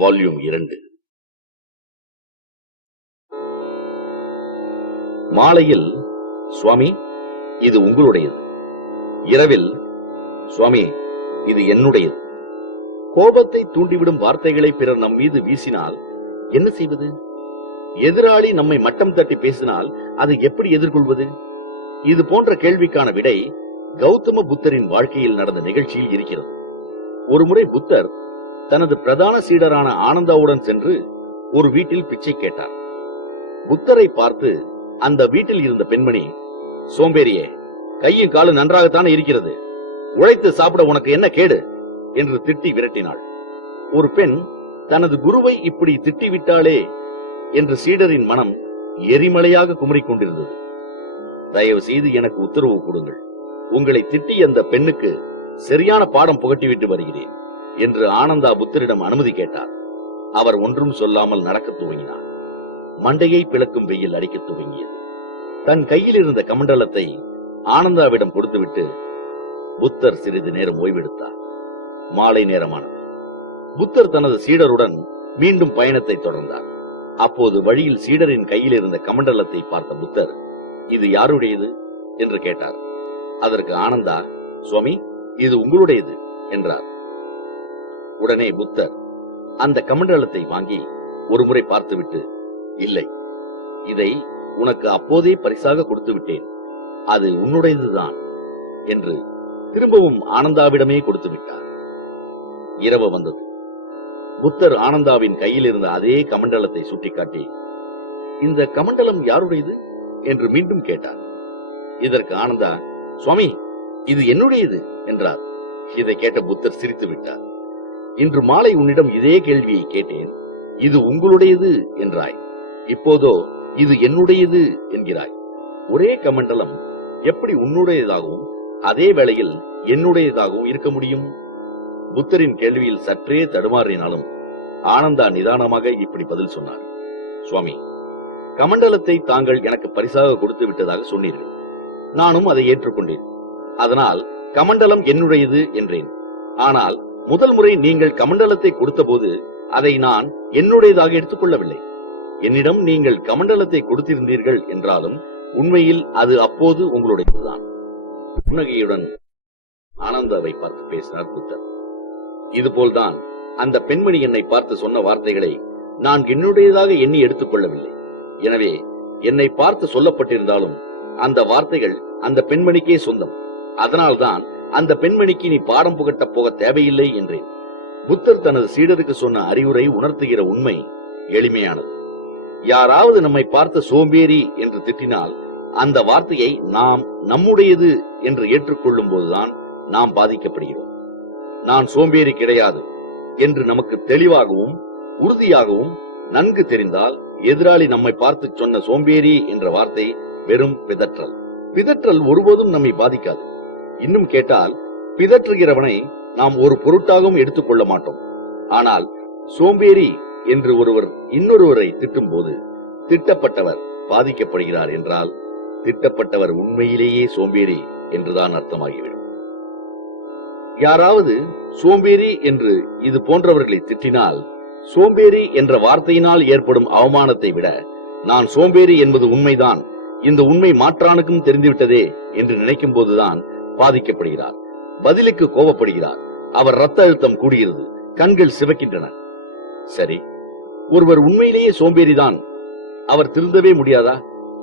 Volume 2. மாலையில், சுவாமி இது உங்களுடையது. இரவில், சுவாமி இது என்னுடையது. கோபத்தை தூண்டிவிடும் வார்த்தைகளை பிறர் நம் மீது வீசினால் என்ன செய்வது? எதிராளி நம்மை மட்டம் தட்டி பேசினால் அதை எப்படி எதிர்கொள்வது? இது போன்ற கேள்விக்கான விடை கௌதம புத்தரின் வாழ்க்கையில் நடந்த நிகழ்ச்சியில் இருக்கிறது. ஒருமுறை புத்தர் தனது பிரதான சீடரான ஆனந்தாவுடன் சென்று ஒரு வீட்டில் பிச்சை கேட்டார். புத்தரை பார்த்து அந்த வீட்டில் இருந்த பெண்மணி, சோம்பேறியே, கையும் காலும் நன்றாகத்தானே இருக்கிறது, உழைத்து சாப்பிட உனக்கு என்ன கேடு என்று திட்டி விரட்டினாள். ஒரு பெண் தனது குருவை இப்படி திட்டிவிட்டாளே என்று சீடரின் மனம் எரிமலையாக குமரிக் கொண்டிருந்தது. தயவு செய்து எனக்கு உத்தரவு கொடுங்கள், உங்களை திட்டி அந்த பெண்ணுக்கு சரியான பாடம் புகட்டிவிட்டு வருகிறேன் என்று ஆனந்தா புத்தரிடம் அனுமதி கேட்டார். அவர் ஒன்றும் சொல்லாமல் நடக்க துவங்கினார். மண்டையை பிளக்கும் வெயில் அடிக்க துவங்கியது. தன் கையில் இருந்த கமண்டலத்தை ஆனந்தாவிடம் கொடுத்துவிட்டு புத்தர் சிறிது நேரம் ஓய்வெடுத்தார். மாலை நேரமானது. புத்தர் தனது சீடருடன் மீண்டும் பயணத்தை தொடர்ந்தார். அப்போது வழியில் சீடரின் கையில் இருந்த கமண்டலத்தை பார்த்த புத்தர், இது யாருடையது என்று கேட்டார். அதற்கு ஆனந்தா, சுவாமி இது உங்களுடையது என்றார். உடனே புத்தர் அந்த கமண்டலத்தை வாங்கி ஒருமுறை பார்த்துவிட்டு, இல்லை, இதை உனக்கு அப்போதே பரிசாக கொடுத்து விட்டேன், அது உன்னுடையதுதான் என்று திரும்பவும் ஆனந்தாவிடமே கொடுத்து விட்டார். இரவு வந்தது. புத்தர் ஆனந்தாவின் கையில் இருந்த அதே கமண்டலத்தை சுட்டிக்காட்டி, இந்த கமண்டலம் யாருடையது என்று மீண்டும் கேட்டார். இதற்கு ஆனந்தா, சுவாமி இது என்னுடையது என்றார். இதை கேட்ட புத்தர் சிரித்து விட்டார். இன்று மாலை உன்னிடம் இதே கேள்வியை கேட்டேன், இது உங்களுடையது என்றாய், இப்போதோ இது என்னுடையது என்கிறாய். ஒரே கமண்டலம் எப்படி உன்னுடையதாகவும் அதே வேளையில் என்னுடையதாகவும் இருக்க முடியும்? புத்தரின் கேள்வியில் சற்றே தடுமாறினாலும் ஆனந்தா நிதானமாக இப்படி பதில் சொன்னார். சுவாமி, கமண்டலத்தை தாங்கள் எனக்கு பரிசாக கொடுத்து விட்டதாக சொன்னீர்கள். நானும் அதை ஏற்றுக்கொண்டேன். அதனால் கமண்டலம் என்னுடையது என்றேன். ஆனால் முதல் முறை நீங்கள் கமண்டலத்தை கொடுத்த போது அதை நான் என்னுடையதாக எடுத்துக்கொள்ளவில்லை. என்னிடம் நீங்கள் கமண்டலத்தை கொடுத்திருந்தீர்கள் என்றாலும் உண்மையில் அது அப்போது உங்களுடையதுதான். புன்னகையுடன் ஆனந்தாவை பார்த்து பேசினார் புத்தர். இதுபோல்தான் அந்த பெண்மணி என்னை பார்த்து சொன்ன வார்த்தைகளை நான் என்னுடையதாக எண்ணி எடுத்துக் கொள்ளவில்லை. எனவே என்னை பார்த்து சொல்லப்பட்டிருந்தாலும் அந்த வார்த்தைகள் அந்த பெண்மணிக்கே சொந்தம். அதனால்தான் அந்த பெண்மணிக்கு நீ பாடம் புகட்ட போக தேவையில்லை என்றேன். புத்தர் தனது சீடருக்கு சொன்ன அறிவுரை உணர்த்துகிற உண்மை எளிமையானது. யாராவது நம்மை பார்த்து சோம்பேறி என்று திட்டினால் அந்த வார்த்தையை நாம் நம்முடையது என்று ஏற்றுக்கொள்ளும் போதுதான் நாம் பாதிக்கப்படுகிறோம். நான் சோம்பேறி கிடையாது என்று நமக்கு தெளிவாகவும் உறுதியாகவும் நன்கு தெரிந்தால் எதிராளி நம்மை பார்த்து சொன்ன சோம்பேறி என்ற வார்த்தை வெறும் பிதற்றல். பிதற்றல் ஒருபோதும் நம்மை பாதிக்காது. இன்னும் கேட்டால், பிதற்றுகிறவனை நாம் ஒரு பொருட்டாகவும் எடுத்துக்கொள்ள மாட்டோம். ஆனால் சோம்பேறி என்று ஒருவர் இன்னொருவரை திட்டும் போது திட்டப்பட்டவர் பாதிக்கப்படுகிறார் என்றால் திட்டப்பட்டவர் உண்மையிலேயே சோம்பேறி என்றுதான் அர்த்தமாகிவிடும். யாராவது சோம்பேறி என்று இது போன்றவர்களை திட்டினால் சோம்பேறி என்ற வார்த்தையினால் ஏற்படும் அவமானத்தை விட நான் சோம்பேறி என்பது உண்மைதான், இந்த உண்மை மாற்றானுக்கும் தெரிந்துவிட்டதே என்று நினைக்கும் போதுதான் பாதிக்கப்படுகிறார். பதிலுக்கு கோபப்படுகிறார். அவர் ரத்த அழுத்தம் கூடுகிறது, கண்கள் சிவக்கின்றன. சரி, ஒருவர் உண்மையிலேயே சோம்பேறிதான், அவர் திருந்தவே முடியாதா?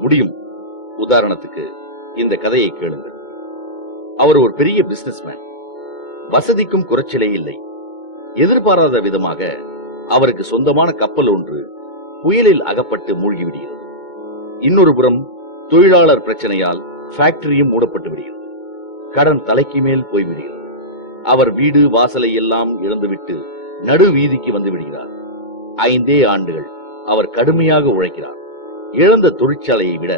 முடியும். உதாரணத்துக்கு இந்த கதையை கேளுங்கள். அவர் ஒரு பெரிய பிசினஸ்மேன். வசதிக்கும் குறைச்சலே இல்லை. எதிர்பாராத விதமாக அவருக்கு சொந்தமான கப்பல் ஒன்று புயலில் அகப்பட்டு மூழ்கிவிடுகிறது. இன்னொரு புறம் தொழிலாளர் பிரச்சனையால் ஃபேக்டரியும் மூடப்பட்டு விடுகிறது. கடன் தலைக்கு மேல் போய்விடுகிறது. அவர் வீடு வாசலை எல்லாம் இழந்துவிட்டு நடு வீதிக்கு வந்து விடுகிறார். 5 ஆண்டுகள் அவர் கடுமையாக உழைக்கிறார். இழந்த தொழிற்சாலையை விட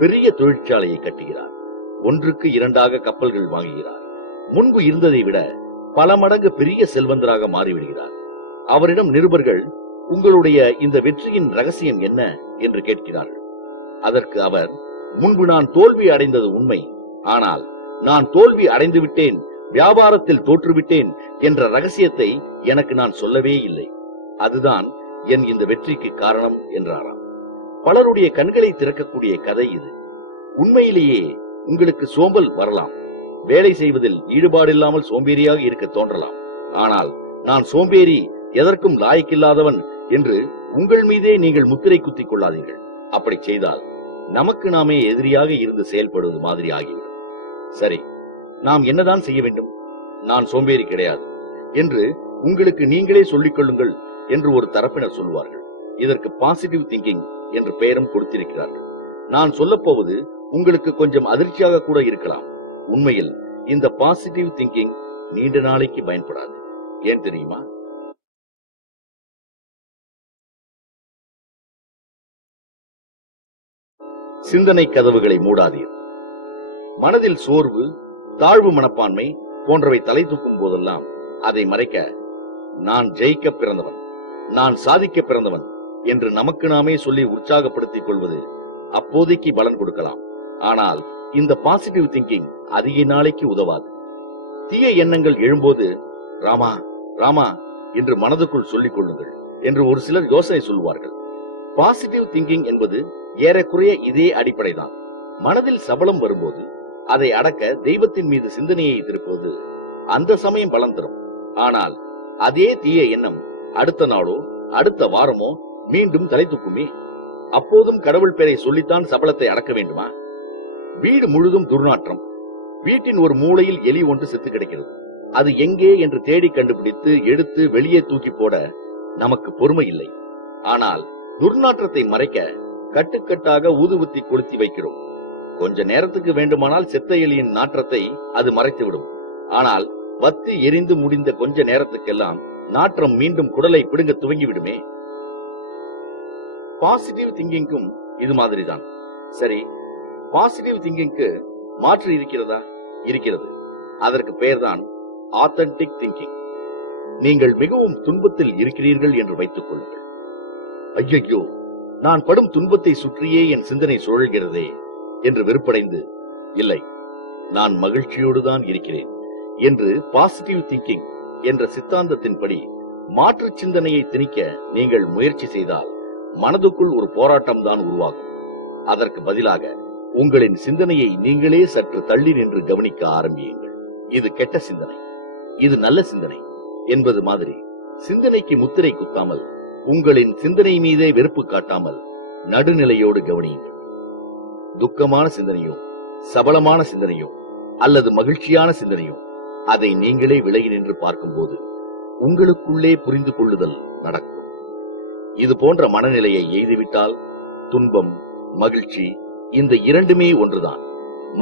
பெரிய தொழிற்சாலையை கட்டுகிறார். 1க்கு 2ஆக கப்பல்கள் வாங்குகிறார். முன்பு இருந்ததை விட பல மடங்கு பெரிய செல்வந்தராக மாறிவிடுகிறார். அவரிடம் நிருபர்கள், உங்களுடைய இந்த வெற்றியின் ரகசியம் என்ன என்று கேட்கிறார்கள். அதற்கு அவர், முன்பு நான் தோல்வி அடைந்தது உண்மை, ஆனால் நான் தோல்வி அடைந்து விட்டேன், வியாபாரத்தில் தோற்றுவிட்டேன் என்ற ரகசியத்தை எனக்கு நான் சொல்லவே இல்லை. அதுதான் என் இந்த வெற்றிக்கு காரணம் என்றாராம். பலருடைய கண்களை திறக்கக்கூடிய கதை இது. உண்மையிலேயே உங்களுக்கு சோம்பல் வரலாம், வேலை செய்வதில் ஈடுபாடில்லாமல் சோம்பேறியாக இருக்க தோன்றலாம். ஆனால் நான் சோம்பேறி, எதற்கும் லாயக்கில்லாதவன் என்று உங்கள் மீதே நீங்கள் முத்திரை குத்திக் கொள்ளாதீர்கள். அப்படி செய்தால் நமக்கு நாமே எதிரியாக இருந்து செயல்படுவது மாதிரி ஆகிவிடும். சரி, நாம் என்னதான் செய்ய வேண்டும்? நான் சோம்பேறி கிடையாது என்று உங்களுக்கு நீங்களே சொல்லிக் கொள்ளுங்கள் என்று ஒரு தரப்பினர் சொல்லுவார்கள். இதற்கு பாசிட்டிவ் திங்கிங் என்று பெயரும் கொடுத்திருக்கிறார்கள். நான் சொல்லப்போவது உங்களுக்கு கொஞ்சம் அதிர்ச்சியாக கூட இருக்கலாம். உண்மையில் இந்த பாசிட்டிவ் திங்கிங் நீண்ட நாளைக்கு பயன்படாது. ஏன் தெரியுமா? சிந்தனை கதவுகளை மூடாதீர். மனதில் சோர்வு, தாழ்வு மனப்பான்மை போன்றவை தலை தூக்கும் போதெல்லாம் அதை மறைக்க நான் ஜெயிக்க பிறந்தவன், நான் சாதிக்க பிறந்தவன் என்று நமக்கு நாமே சொல்லி உற்சாகப்படுத்திக் கொள்வது அப்போதைக்கு பலன் கொடுக்கலாம். ஆனால் இந்த பாசிட்டிவ் திங்கிங் அதிக நாளைக்கு உதவாது. தீய எண்ணங்கள் எழும்போது ராமா ராமா என்று மனதுக்குள் சொல்லிக் கொள்ளுங்கள் என்று ஒரு சிலர் யோசனை சொல்வார்கள். பாசிட்டிவ் திங்கிங் என்பது ஏறக்குறைய இதே அடிப்படைதான். மனதில் சபலம் வரும்போது அதை அடக்க தெய்வத்தின் மீது சிந்தனையை திருப்புவது அந்த சமயம் பலன் தரும். ஆனால் அதே தீய எண்ணம் அடுத்த நாளோ அடுத்த வாரமோ மீண்டும் தலை தூக்குமே. அப்போதும் கடவுள் பெயரை சொல்லித்தான் சபலத்தை அடக்க வேண்டுமா? வீடு முழுதும் துர்நாற்றம். வீட்டின் ஒரு மூலையில் எலி ஒன்று செத்து கிடக்கிறது. அது எங்கே என்று தேடி கண்டுபிடித்து எடுத்து வெளியே தூக்கி போட நமக்கு பொறுமை இல்லை. ஆனால் துர்நாற்றத்தை மறைக்க கட்டுக்கட்டாக ஊதுவத்தி கொளுத்தி வைக்கிறோம். கொஞ்ச நேரத்துக்கு வேண்டுமானால் செத்த எலியின் நாற்றத்தை அது மறைத்துவிடும். ஆனால் வத்தி எரிந்து முடிந்த கொஞ்ச நேரத்துக்கெல்லாம் நாற்றம் மீண்டும் குடலை பிடுங்க துவங்கிவிடுமே. பாசிட்டிவ் திங்கிங்கும் இது மாதிரிதான். சரி, பாசிட்டிவ் திங்கிங்க்கு மாற்று இருக்கிறதா? இருக்கிறது. அதற்கு பெயர்தான் ஆத்தென்டிக் திங்கிங். நீங்கள் மிகவும் துன்பத்தில் இருக்கிறீர்கள் என்று வைத்துக் கொள்ளுங்கள். ஐயோ, நான் படும் துன்பத்தை சுற்றியே என் சிந்தனை சுழல்கிறதே என்று வெறுப்படைந்து, இல்லை, நான் மகிழ்ச்சியோடுதான் இருக்கிறேன் என்று பாசிட்டிவ் திங்கிங் என்ற சித்தாந்தத்தின்படி மாற்று சிந்தனையை திணிக்க நீங்கள் முயற்சி செய்தால் மனதுக்குள் ஒரு போராட்டம் தான் உருவாகும். அதற்கு பதிலாக உங்களின் சிந்தனையை நீங்களே சற்று தள்ளி நின்று கவனிக்க ஆரம்பியுங்கள். இது கெட்ட சிந்தனை, இது நல்ல சிந்தனை என்பது மாதிரி சிந்தனைக்கு முத்திரை குத்தாமல், உங்களின் சிந்தனை மீதே வெறுப்பு காட்டாமல் நடுநிலையோடு கவனியுங்கள். துக்கமான சிந்தனையோ, சபலமான சிந்தனையோ அல்லது மகிழ்ச்சியான சிந்தனையோ, அதை நீங்களே விலகி நின்று பார்க்கும்போது உங்களுக்குள்ளே புரிந்து கொள்ளுதல் நடக்கும். இது போன்ற மனநிலையை எய்துவிட்டால் துன்பம், மகிழ்ச்சி இந்த இரண்டுமே ஒன்றுதான்.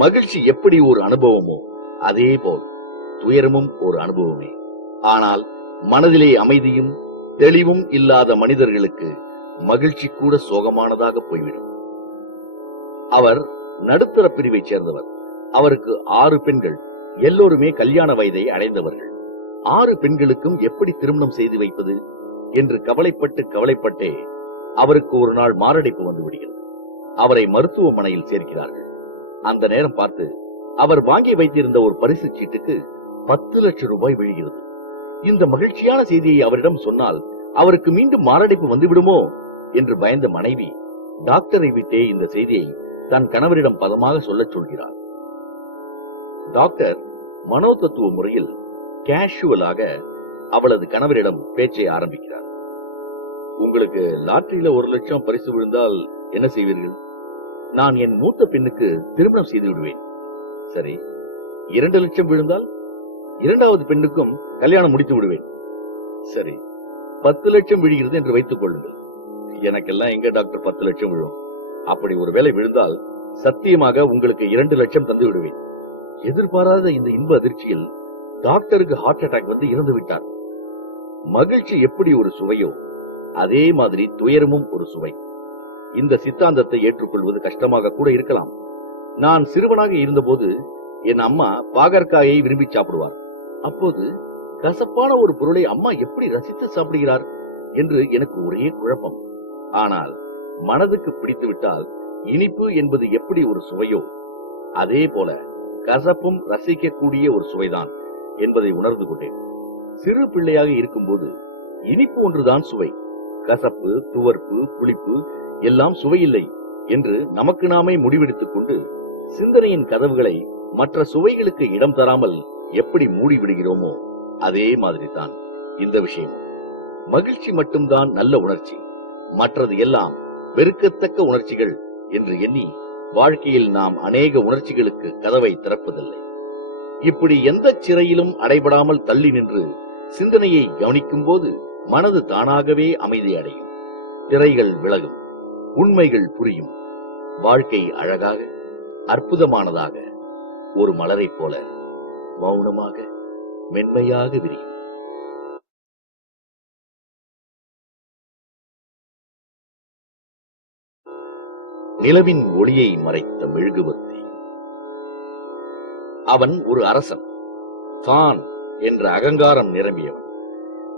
மகிழ்ச்சி எப்படி ஒரு அனுபவமோ அதே போல் துயரமும் ஒரு அனுபவமே. ஆனால் மனதிலே அமைதியும் தெளிவும் இல்லாத மனிதர்களுக்கு மகிழ்ச்சி கூட சோகமானதாக போய்விடும். அவர் நடுத்தர பிரிவை சேர்ந்தவர். அவருக்கு 6 பெண்கள், எல்லோருமே கல்யாண வயதை அடைந்தவர்கள். 6 பெண்களுக்கும் எப்படி திருமணம் செய்து வைப்பது என்று கவலைப்பட்டே அவருக்கு ஒரு நாள் மாரடைப்பு வந்து விடுகிறது. அவரை மருத்துவமனையில் சேர்க்கிறார்கள். அந்த நேரம் பார்த்து அவர் வாங்கி வைத்திருந்த ஒரு பரிசு சீட்டுக்கு 10 லட்சம் ரூபாய் விழுகிறது. இந்த மகிழ்ச்சியான செய்தியை அவரிடம் சொன்னால் அவருக்கு மீண்டும் மாரடைப்பு வந்துவிடுமோ என்று பயந்த மனைவி டாக்டரை விட்டே இந்த செய்தியை தன் கணவரிடம் பதமாக சொல்லச் சொல்கிறார். டாக்டர் மனோ தத்துவ முறையில் கேஷுவலாக அவளது கணவரிடம் பேச்சை ஆரம்பிக்கிறார். உங்களுக்கு லாட்டரியில 1 லட்சம் பரிசு விழுந்தால் என்ன செய்வீர்கள்? நான் என் மூத்த பெண்ணுக்கு திருமணம் செய்து விடுவேன். சரி, 2 லட்சம் விழுந்தால் 2வது பெண்ணுக்கும் கல்யாணம் முடித்து விடுவேன். சரி, 10 லட்சம் விழுகிறது என்று வைத்துக் கொள்ளுங்கள். எனக்கெல்லாம் எங்க டாக்டர் 10 லட்சம் விழும்? அப்படி ஒரு வேளை விழுந்தால் சத்தியமாக உங்களுக்கு 2 லட்சம் தந்து விடுவேன். எதிர்பாராத இந்த இன்ப அதிர்ச்சியில் டாக்டருக்கு ஹார்ட் அட்டாக் வந்து இறந்து விட்டார். மகிழ்ச்சி எப்படி ஒரு சுவையோ அதே மாதிரி துயரமும் ஒரு சுவை. இந்த சித்தாந்தத்தை ஏற்றுக்கொள்வது கஷ்டமாக கூட இருக்கலாம். நான் சிறுவனாக இருந்தபோது என் அம்மா பாகற்காயை விரும்பி சாப்பிடுவார். அப்போது கசப்பான ஒரு பொருளை அம்மா எப்படி ரசித்து சாப்பிடுகிறார் என்று எனக்கு ஒரே குழப்பம். ஆனால் மனதுக்கு பிடித்து விட்டால் இனிப்பு என்பது எப்படி ஒரு சுவையோ அதே போல கசப்பும் ரசிக்கக்கூடிய ஒரு சுவைதான் என்பதை உணர்ந்து கொண்டேன். சிறு பிள்ளையாக இருக்கும்போது இனிப்பு ஒன்றுதான் சுவை, கசப்பு, துவர்ப்பு, புளிப்பு எல்லாம் சுவையில்லை என்று நமக்கு நாமே முடிவெடுத்துக் கொண்டு சிந்தனையின் கதவுகளை மற்ற சுவைகளுக்கு இடம் தராமல் எப்படி மூடிவிடுகிறோமோ அதே மாதிரிதான் இந்த விஷயம். மகிழ்ச்சி மட்டும்தான் நல்ல உணர்ச்சி, மற்றது எல்லாம் வெறுக்கத்தக்க உணர்ச்சிகள் என்று எண்ணி வாழ்க்கையில் நாம் அநேக உணர்ச்சிகளுக்கு கதவை திறப்பதில்லை. இப்படி எந்த சிறையிலும் அடைபடாமல் தள்ளி நின்று சிந்தனையை கவனிக்கும் போது மனது தானாகவே அமைதி அடையும், திரைகள் விலகும், உண்மைகள் புரியும், வாழ்க்கை அழகாக அற்புதமானதாக ஒரு மலரை போல மௌனமாக மென்மையாக விரியும். நிலவின் ஒளியை மறைத்த மெழுகுவர்த்தி. அவன் ஒரு அரசன், தான் என்ற அகங்காரம் நிரம்பியவன்.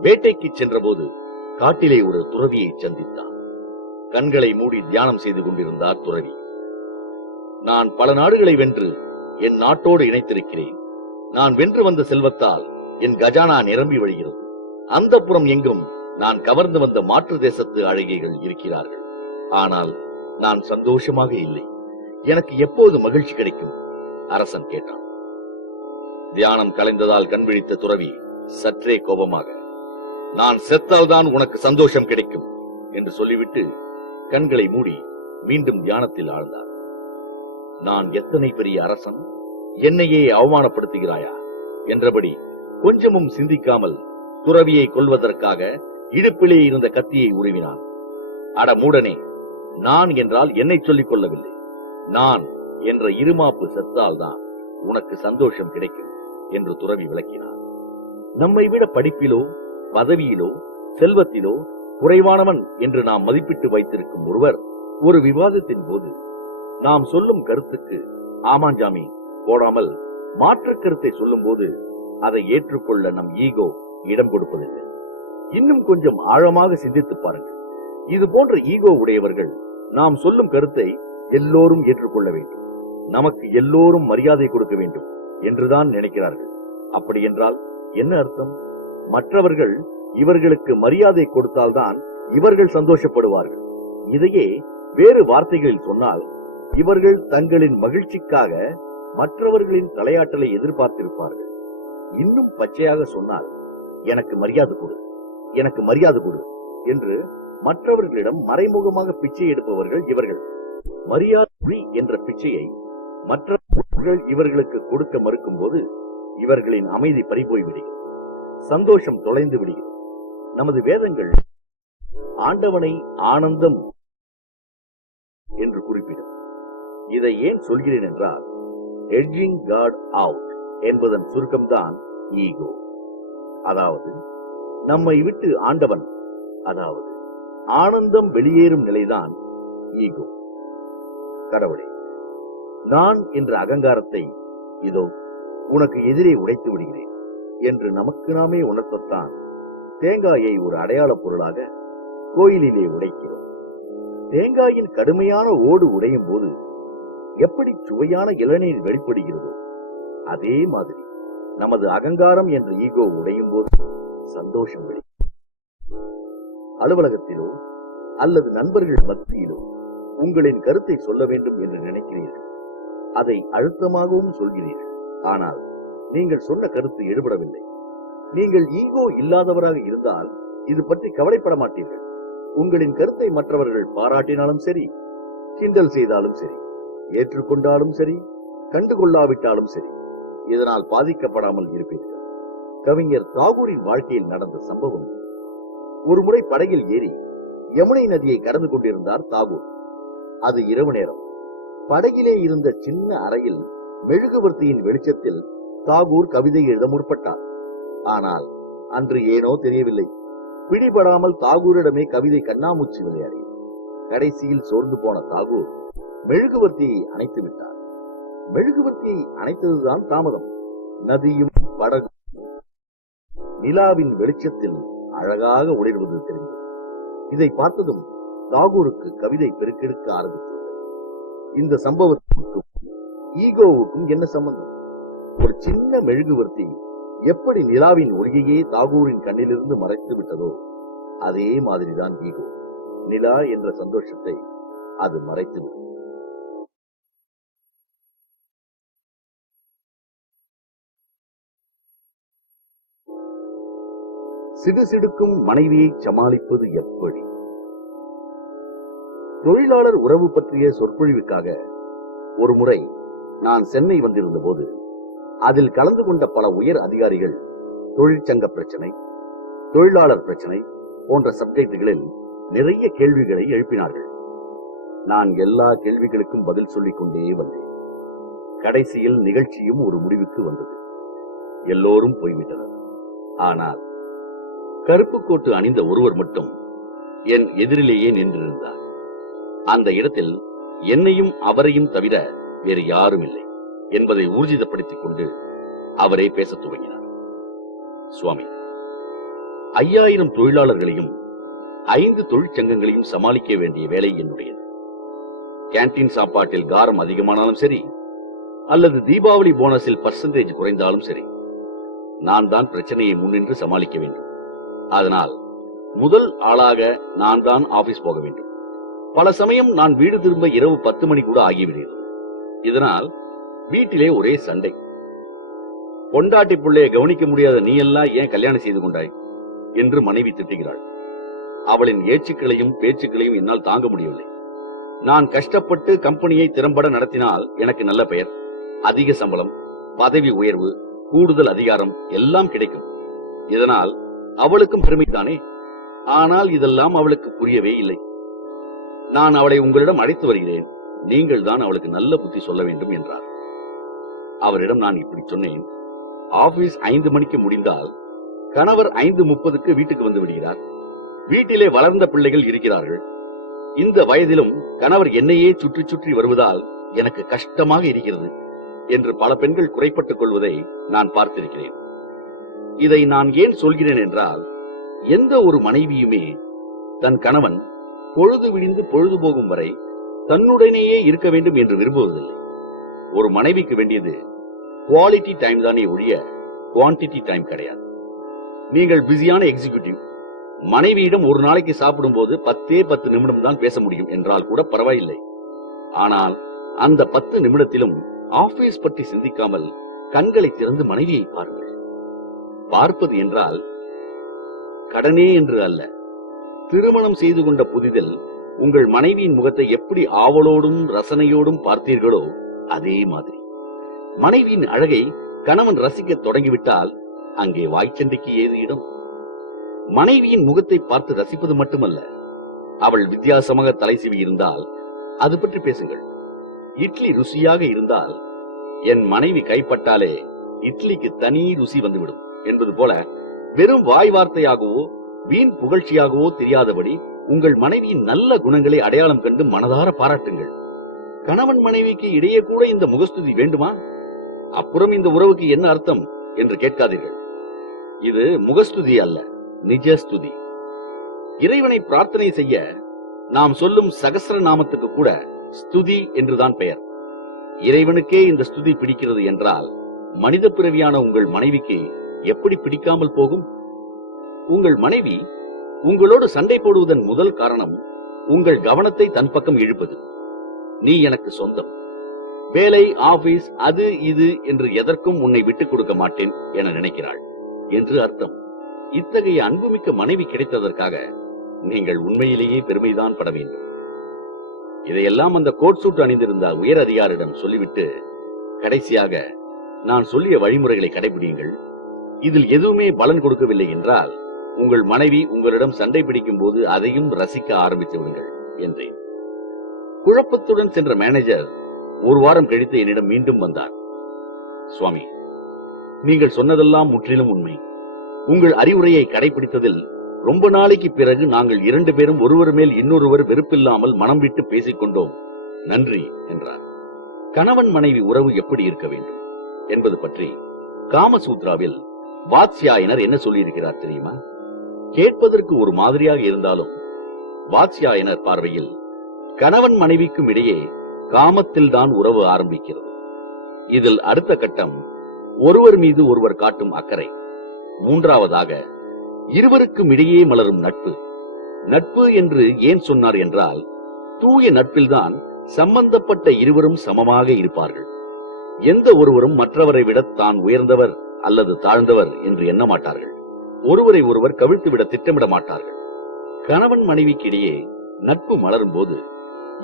வேட்டைக்கு சென்றபோது காட்டிலே ஒரு துறவியை சந்தித்தான். கண்களை மூடி தியானம் செய்து கொண்டிருந்தார் துறவி. நான் பல நாடுகளை வென்று என் நாட்டோடு இணைத்திருக்கிறேன். நான் வென்று வந்த செல்வத்தால் என் கஜானா நிரம்பி வழிகிறது. அந்த புறம் எங்கும் நான் கவர்ந்து வந்த மாற்று தேசத்து அழகிகள் இருக்கிறார்கள். ஆனால் நான் சந்தோஷமாக இல்லை. எனக்கு எப்போது மகிழ்ச்சி கிடைக்கும்? அரசன் கேட்டான். தியானம் கலைந்ததால் கண் விழித்த துறவி சற்றே கோபமாக, நான் செத்தால்தான் உனக்கு சந்தோஷம் கிடைக்கும் என்று சொல்லிவிட்டு கண்களை மூடி மீண்டும் தியானத்தில் ஆழ்ந்தார். நான் எத்தனை பெரிய அரசன், என்னையே அவமானப்படுத்துகிறாயா என்றபடி கொஞ்சமும் சிந்திக்காமல் துறவியை கொல்வதற்காக இடுப்பிலே இருந்த கத்தியை உருவினான். அட மூடனே, நான் என்றால் என்னை சொல்லிக் கொள்ளவில்லை. நான் என்ற இருமாப்பு செத்தால்தான் உனக்கு சந்தோஷம் கிடைக்கும் என்று துறவி விளக்கினார். நம்மை விட படிப்பிலோ பதவியிலோ செல்வத்திலோ குறைவானவன் என்று நாம் மதிப்பிட்டு வைத்திருக்கும் ஒருவர் ஒரு விவாதத்தின் போது நாம் சொல்லும் கருத்துக்கு ஆமாஞ்சாமி போடாமல் மாற்று கருத்தை சொல்லும் போது அதை ஏற்றுக்கொள்ள நம் ஈகோ இடம் கொடுப்பதில்லை. இன்னும் கொஞ்சம் ஆழமாக சிந்தித்து பாருங்கள். இது போன்ற ஈகோ உடையவர்கள் நாம் சொல்லும் கருத்தை எல்லோரும் ஏற்றுக்கொள்ள வேண்டும், நமக்கு எல்லோரும் மரியாதை கொடுக்க வேண்டும் என்றுதான் நினைக்கிறார்கள். அப்படி என்றால் என்ன அர்த்தம்? மற்றவர்கள் இவர்களுக்கு மரியாதை கொடுத்தால்தான் இவர்கள் சந்தோஷப்படுவார்கள். இதையே வேறு வார்த்தைகளில் சொன்னால், இவர்கள் தங்களின் மகிழ்ச்சிக்காக மற்றவர்களின் தலையாட்டலை எதிர்பார்த்திருப்பார்கள். இன்னும் பச்சையாக சொன்னால், எனக்கு மரியாதை கொடு, எனக்கு மரியாதை கொடு என்று மற்றவர்களிடம் மறைமுகமாக பிச்சை எடுப்பவர்கள் இவர்கள். மரியாதை என்ற பிச்சையை மற்றவர்கள் இவர்களுக்கு கொடுக்க மறுக்கும் போது இவர்களின் அமைதி பறிபோய் விடுகிறது, சந்தோஷம் தொலைந்து விடுகிறது. நமது வேதங்கள் ஆண்டவனை ஆனந்தம் என்று குறிப்பிடும். இதை ஏன் சொல்கிறேன் என்றால், எட்ஜிங் காட் அவுட் என்பதன் சுருக்கம்தான் ஈகோ. அதாவது நம்மை விட்டு ஆண்டவன், அதாவது ஆனந்தம் வெளியேறும் நிலைதான் ஈகோ. கடவுளே, நான் என்ற அகங்காரத்தை இதோ உனக்கு எதிரே உடைத்து விடுகிறேன் என்று நமக்கு நாமே உணர்த்தத்தான் தேங்காயை ஒரு அடையாள பொருளாக கோயிலிலே உடைக்கிறோம். தேங்காயின் கடுமையான ஓடு உடையும் போது எப்படி சுவையான இளநீர் வெளிப்படுகிறதோ, அதே மாதிரி நமது அகங்காரம் என்ற ஈகோ உடையும் போது சந்தோஷம் வெளி. அலுவலகத்திலோ அல்லது நண்பர்கள் மத்தியிலோ உங்களின் கருத்தை சொல்ல வேண்டும் என்று நினைக்கிறீர்கள். அதை அழுத்தமாகவும் சொல்கிறீர்கள். ஆனால் நீங்கள் சொன்ன கருத்து எடுபடவில்லை. நீங்கள் ஈகோ இல்லாதவராக இருந்தால் இது பற்றி கவலைப்பட மாட்டீர்கள். உங்களின் கருத்தை மற்றவர்கள் பாராட்டினாலும் சரி, கிண்டல் செய்தாலும் சரி, ஏற்றுக்கொண்டாலும் சரி, கண்டுகொள்ளாவிட்டாலும் சரி, இதனால் பாதிக்கப்படாமல் இருப்பீர்கள். கவிஞர் தாகூரின் வாழ்க்கையில் நடந்த சம்பவம். ஒருமுறை படகில் ஏறி யமுனை நதியை கடந்து கொண்டிருந்தார் தாகூர். அது இரவு நேரம். படகிலே இருந்த சின்ன அறையில் மெழுகுவர்த்தியின் வெளிச்சத்தில் தாகூர் கவிதை எழுத முற்பட்டார். ஆனால் அன்று ஏனோ தெரியவில்லை, பிடிபடாமல் தாகூரிடமே கவிதை கண்ணாமூச்சி விளையாடியது. கடைசியில் சோர்ந்து போன தாகூர் மெழுகுவர்த்தியை அணைத்து விட்டார். மெழுகுவர்த்தியை அணைத்ததுதான் தாமதம். நதியும் படகும் நிலாவின் வெளிச்சத்தில் அழகாக ஒளிர்வது தெரிந்தது. இதை பார்த்ததும் தாகூருக்கு கவிதை பெருக்கெடுக்க ஆரம்பித்தது. இந்த சம்பவத்துக்கும் ஈகோவுக்கும் என்ன சம்பந்தம்? ஒரு சின்ன மெழுகுவர்த்தி எப்படி நிலாவின் ஒளியையே தாகூரின் கண்ணிலிருந்து மறைத்து விட்டதோ, அதே மாதிரிதான் ஈகோ. நிலா என்ற சந்தோஷத்தை அது மறைத்துவிடும். சிடுசிடுக்கும் மனைவியை சமாளிப்பது எப்படி? தொழிலாளர் உறவு பற்றிய சொற்பொழிவுக்காக ஒரு முறை நான் சென்னை வந்திருந்த போது அதில் கலந்து கொண்ட பல உயர் அதிகாரிகள் தொழிற்சங்க பிரச்சனை, தொழிலாளர் பிரச்சனை போன்ற சப்ஜெக்டுகளில் நிறைய கேள்விகளை எழுப்பினார்கள். நான் எல்லா கேள்விகளுக்கும் பதில் சொல்லிக் கொண்டே வந்தேன். கடைசியில் நிகழ்ச்சியும் ஒரு முடிவுக்கு வந்தது. எல்லோரும் போய்விட்டனர். ஆனால் கருப்பு கோட்டு அணிந்த ஒருவர் மட்டும் என் எதிரிலேயே நின்றிருந்தார். அந்த இடத்தில் என்னையும் அவரையும் தவிர வேறு யாரும் இல்லை என்பதை ஊர்ஜிதப்படுத்திக் கொண்டு அவரே பேசத் துவங்கினார். சுவாமி, 5000 தொழிலாளர்களையும் 5 தொழிற்சங்கங்களையும் சமாளிக்க வேண்டிய வேலை என்னுடையது. கேண்டீன் சாப்பாட்டில் காரம் அதிகமானாலும் சரி, அல்லது தீபாவளி போனஸில் % குறைந்தாலும் சரி, நான் தான் பிரச்சனையை முன்னின்று சமாளிக்க வேண்டும். அதனால் முதல் ஆளாக நான் தான் ஆபீஸ் போக வேண்டும். பல சமயம் நான் வீடு திரும்ப இரவு 10 மணி கூட ஆகிவிடுகிறது. இதனால் வீட்டிலே ஒரே சண்டை. பொண்டாட்டி பிள்ளையை கவனிக்க முடியாத நீ எல்லாம் ஏன் கல்யாணம் செய்து கொண்டாய் என்று மனைவி திட்டுகிறாள். அவளின் ஏச்சுக்களையும் பேச்சுக்களையும் என்னால் தாங்க முடியவில்லை. நான் கஷ்டப்பட்டு கம்பெனியை திறம்பட நடத்தினால் எனக்கு நல்ல பெயர், அதிக சம்பளம், பதவி உயர்வு, கூடுதல் அதிகாரம் எல்லாம் கிடைக்கும். இதனால் அவளுக்கும் பெருமைதானே. ஆனால் இதெல்லாம் அவளுக்கு புரியவே இல்லை. நான் அவளை உங்களிடம் அழைத்து வருகிறேன், நீங்கள் தான் அவளுக்கு நல்ல புத்தி சொல்ல வேண்டும் என்றார். அவரிடம் நான் இப்படி சொன்னேன், ஆபீஸ் 5 மணிக்கு முடிந்தால் கணவர் 5:30க்கு வீட்டுக்கு வந்து விடுகிறார். வீட்டிலே வளர்ந்த பிள்ளைகள் இருக்கிறார்கள். இந்த வயதிலும் கணவர் என்னையே சுற்றி சுற்றி வருவதால் எனக்கு கஷ்டமாக இருக்கிறது என்று பல பெண்கள் குறைப்பட்டுக் கொள்வதை நான் பார்த்திருக்கிறேன். இதை நான் ஏன் சொல்கிறேன் என்றால், எந்த ஒரு மனைவியுமே தன் கணவன் பொழுது விடிந்து பொழுது போகும் வரை தன்னுடனேயே இருக்க வேண்டும் என்று விரும்புவதில்லை. ஒரு மனைவிக்கு வேண்டியது குவாலிட்டி டைம் தானே ஒழிய குவான்டிட்டி டைம் கிடையாது. நீங்கள் பிஸியான எக்ஸிகியூட்டிவ், மனைவியிடம் ஒரு நாளைக்கு சாப்பிடும் போது 10 நிமிடம் தான் பேச முடியும் என்றால் கூட பரவாயில்லை. ஆனால் அந்த 10 நிமிடத்திலும் ஆபீஸ் பற்றி சிந்திக்காமல் கண்களை திறந்து மனைவியை பாருங்கள். பார்ப்பது என்றால் கடனே என்று அல்ல. திருமணம் செய்து கொண்ட புதிதில் உங்கள் மனைவியின் முகத்தை எப்படி ஆவலோடும் ரசனையோடும் பார்த்தீர்களோ அதே மாதிரி மனைவியின் அழகை கணவன் ரசிக்க தொடங்கிவிட்டால் அங்கே வாய்ச்சண்டைக்கு ஏது இடம்? மனைவியின் முகத்தை பார்த்து ரசிப்பது மட்டுமல்ல, அவள் வித்தியாசமாக தலை சீவி இருந்தால் அது பற்றி பேசுங்கள். இட்லி ருசியாக இருந்தால் என் மனைவி கைப்பட்டாலே இட்லிக்கு தனி ருசி வந்துவிடும் என்பது போல, வெறும் வாய் வார்த்தையாகவோ வீண் புகழ்ச்சியாகவோ தெரியாதபடி உங்கள் மனைவியின் நல்ல குணங்களை அடையாளம் கண்டு மனதார பாராட்டுங்கள். கணவன் மனைவிக்கு இடையே கூட இந்த முகஸ்துதி வேண்டுமா? அப்புறம் இந்த உறவுக்கு என்ன அர்த்தம் என்று கேட்காதீர்கள். இது முகஸ்துதி அல்ல, நிஜஸ்துதி. இறைவனை பிரார்த்தனை செய்ய நாம் சொல்லும் சகஸ்ர நாமத்துக்கு கூட ஸ்துதி என்றுதான் பெயர். இறைவனுக்கே இந்த ஸ்துதி பிடிக்கிறது என்றால் மனித பிறவியான உங்கள் மனைவிக்கு எப்படி பிடிக்காமல் போகும்? உங்கள் மனைவி உங்களோடு சண்டை போடுவதன் முதல் காரணம் உங்கள் கவனத்தை தன் பக்கம் இழுப்பது. நீ எனக்கு சொந்தம், வேலை, ஆபீஸ், அது இது என்று எதற்கும் உன்னை விட்டுக் கொடுக்க மாட்டேன் என நினைக்கிறாள் என்று அர்த்தம். இத்தகைய அன்புமிக்க மனைவி கிடைத்ததற்காக நீங்கள் உண்மையிலேயே பெருமைதான் பட வேண்டும். இதையெல்லாம் அந்த கோட் சூட் அணிந்திருந்த உயர் அதிகாரியிடம் சொல்லிவிட்டு கடைசியாக நான் சொல்லிய வழிமுறைகளை கடைபிடியுங்கள். இதில் எதுவுமே பலன் கொடுக்கவில்லை என்றால் உங்கள் மனைவி உங்களிடம் சண்டை பிடிக்கும் போது அதையும் ரசிக்க ஆரம்பித்து விடுங்கள் என்றேன். குழப்பத்துடன் சென்ற மேனேஜர் ஒரு வாரம் கழித்து என்னிடம் மீண்டும் வந்தார். சுவாமி, நீங்கள் சொன்னதெல்லாம் முற்றிலும் உண்மை. உங்கள் அறிவுரையை கடைபிடித்ததில் ரொம்ப நாளைக்கு பிறகு நாங்கள் 2 பேரும் ஒருவர் மேல் இன்னொருவர் வெறுப்பில்லாமல் மனம் விட்டு பேசிக்கொண்டோம். நன்றி என்றார். கணவன் மனைவி உறவு எப்படி இருக்க வேண்டும் என்பது பற்றி காமசூத்ராவில் வாத்ஸ்யாயனர் என்ன சொல்லியிருக்கிறார் தெரியுமா? கேட்பதற்கு ஒரு மாதிரியாக இருந்தாலும் வாத்ஸ்யாயனர் பார்வையில் கணவன் மனைவிக்கும் இடையே காமத்தில் தான் உறவு ஆரம்பிக்கிறது. இதில் அடுத்த கட்டம் ஒருவர் மீது ஒருவர் காட்டும் அக்கறை. மூன்றாவதாக இருவருக்கும் இடையே மலரும் நட்பு. நட்பு என்று ஏன் சொன்னார் என்றால், தூய நட்பில்தான் சம்பந்தப்பட்ட இருவரும் சமமாக இருப்பார்கள். எந்த ஒருவரும் மற்றவரை விட தான் உயர்ந்தவர் அல்லது தாழ்ந்தவர் என்று எண்ண மாட்டார்கள். ஒருவரை ஒருவர் கவிழ்த்துவிட திட்டமிட மாட்டார்கள். கணவன் மனைவிக்கிடையே நட்பு மலரும் போது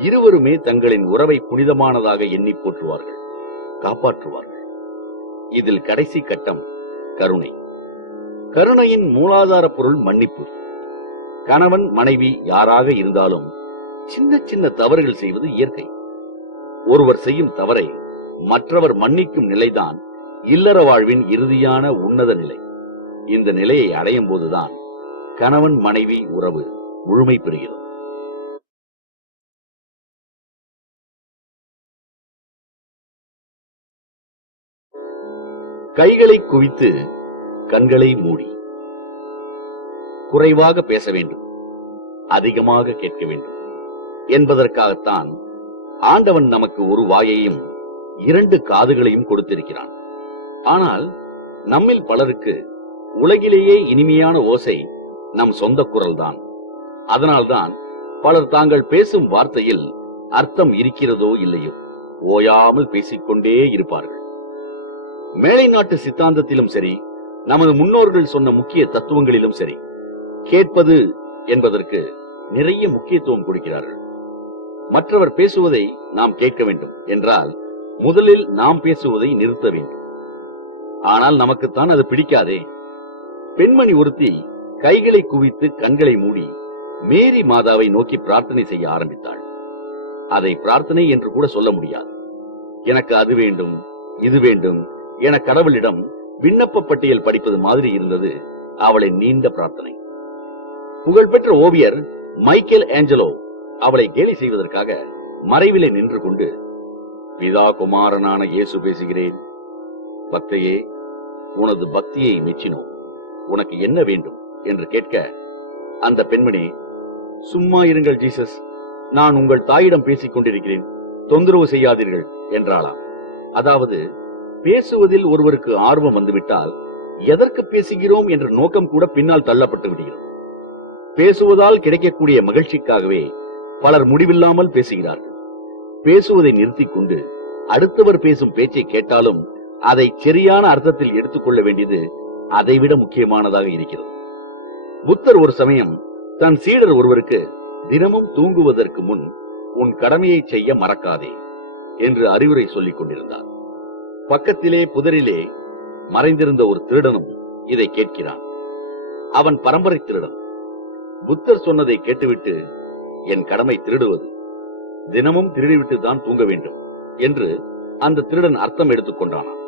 இருவருமே தங்களின் உறவை புனிதமானதாக எண்ணி போற்றுவார்கள், காப்பாற்றுவார்கள். இதில் கடைசி கட்டம் கருணை. கருணையின் மூலாதார பொருள் மன்னிப்பு. கணவன் மனைவி யாராக இருந்தாலும் சின்ன சின்ன தவறுகள் செய்வது இயற்கை. ஒருவர் செய்யும் தவறை மற்றவர் மன்னிக்கும் நிலைதான் இல்லற வாழ்வின் இறுதியான உன்னத நிலை. இந்த நிலையை அடையும் போதுதான் கணவன் மனைவி உறவு முழுமை பெறுகிறது. கைகளை குவித்து கண்களை மூடி. குறைவாக பேச வேண்டும், அதிகமாக கேட்க வேண்டும் என்பதற்காகத்தான் ஆண்டவன் நமக்கு ஒரு வாயையும் 2 காதுகளையும் கொடுத்திருக்கிறான். ஆனால் நம்மில் பலருக்கு உலகிலேயே இனிமையான ஓசை நம் சொந்த குரல்தான். அதனால்தான் பலர் தாங்கள் பேசும் வார்த்தையில் அர்த்தம் இருக்கிறதோ இல்லையோ ஓயாமல் பேசிக்கொண்டே இருப்பார்கள். மேலை நாட்டு சித்தாந்தத்திலும் சரி, நமது முன்னோர்கள் சொன்ன முக்கிய தத்துவங்களிலும் சரி, கேட்பது என்பதற்கு நிறைய முக்கியத்துவம் கொடுக்கிறார்கள். மற்றவர் பேசுவதை நாம் கேட்க வேண்டும் என்றால் முதலில் நாம் பேசுவதை நிறுத்த வேண்டும். ஆனால் நமக்குத்தான் அது பிடிக்காதே. பெண்மணி ஒருத்தி கைகளை குவித்து கண்களை மூடி மேரி மாதாவை நோக்கி பிரார்த்தனை செய்ய ஆரம்பித்தாள். அதை பிரார்த்தனை என்று கூட சொல்ல முடியாது. எனக்கு அது வேண்டும், இது வேண்டும் என கடவுளிடம் விண்ணப்ப பட்டியல் படிப்பது மாதிரி இருந்தது அவளின் நீண்ட பிரார்த்தனை. புகழ்பெற்ற ஓவியர் மைக்கேல் ஏஞ்சலோ அவளை கேலி செய்வதற்காக மறைவிலே நின்று கொண்டு, பிதா குமாரனான இயேசு பேசுகிறேன், பக்தையே, உனது பக்தியை மெச்சினோம், உனக்கு என்ன வேண்டும் என்று கேட்க, அந்த பெண்மணி, சும்மா இருங்கள் ஜீசஸ், நான் உங்கள் தாயிடம் பேசிக் கொண்டிருக்கிறேன், தொந்தரவு செய்யாதீர்கள் என்றாளாம். அதாவது, பேசுவதில் ஒருவருக்கு ஆர்வம் வந்துவிட்டால் எதற்கு பேசுகிறோம் என்ற நோக்கம் கூட பின்னால் தள்ளப்பட்டு விடுகிறது. பேசுவதால் கிடைக்கக்கூடிய மகிழ்ச்சிக்காகவே பலர் முடிவில்லாமல் பேசுகிறார்கள். பேசுவதை நிறுத்திக் கொண்டு அடுத்தவர் பேசும் பேச்சை கேட்டாலும் அதை சரியான அர்த்தத்தில் எடுத்துக்கொள்ள வேண்டியது அதைவிட முக்கியமானதாக இருக்கிறது. புத்தர் ஒரு சமயம் தன் சீடர் ஒருவருக்கு தினமும் தூங்குவதற்கு முன் உன் கடமையை செய்ய மறக்காதே என்று அறிவுரை சொல்லிக் கொண்டிருந்தார். பக்கத்திலே புதரிலே மறைந்திருந்த ஒரு திருடனும் இதை கேட்கிறான். அவன் பரம்பரை திருடன். புத்தர் சொன்னதை கேட்டுவிட்டு, என் கடமை திருடுவது, தினமும் திருடிவிட்டு தான் தூங்க வேண்டும் என்று அந்த திருடன் அர்த்தம் எடுத்துக் கொண்டானான்.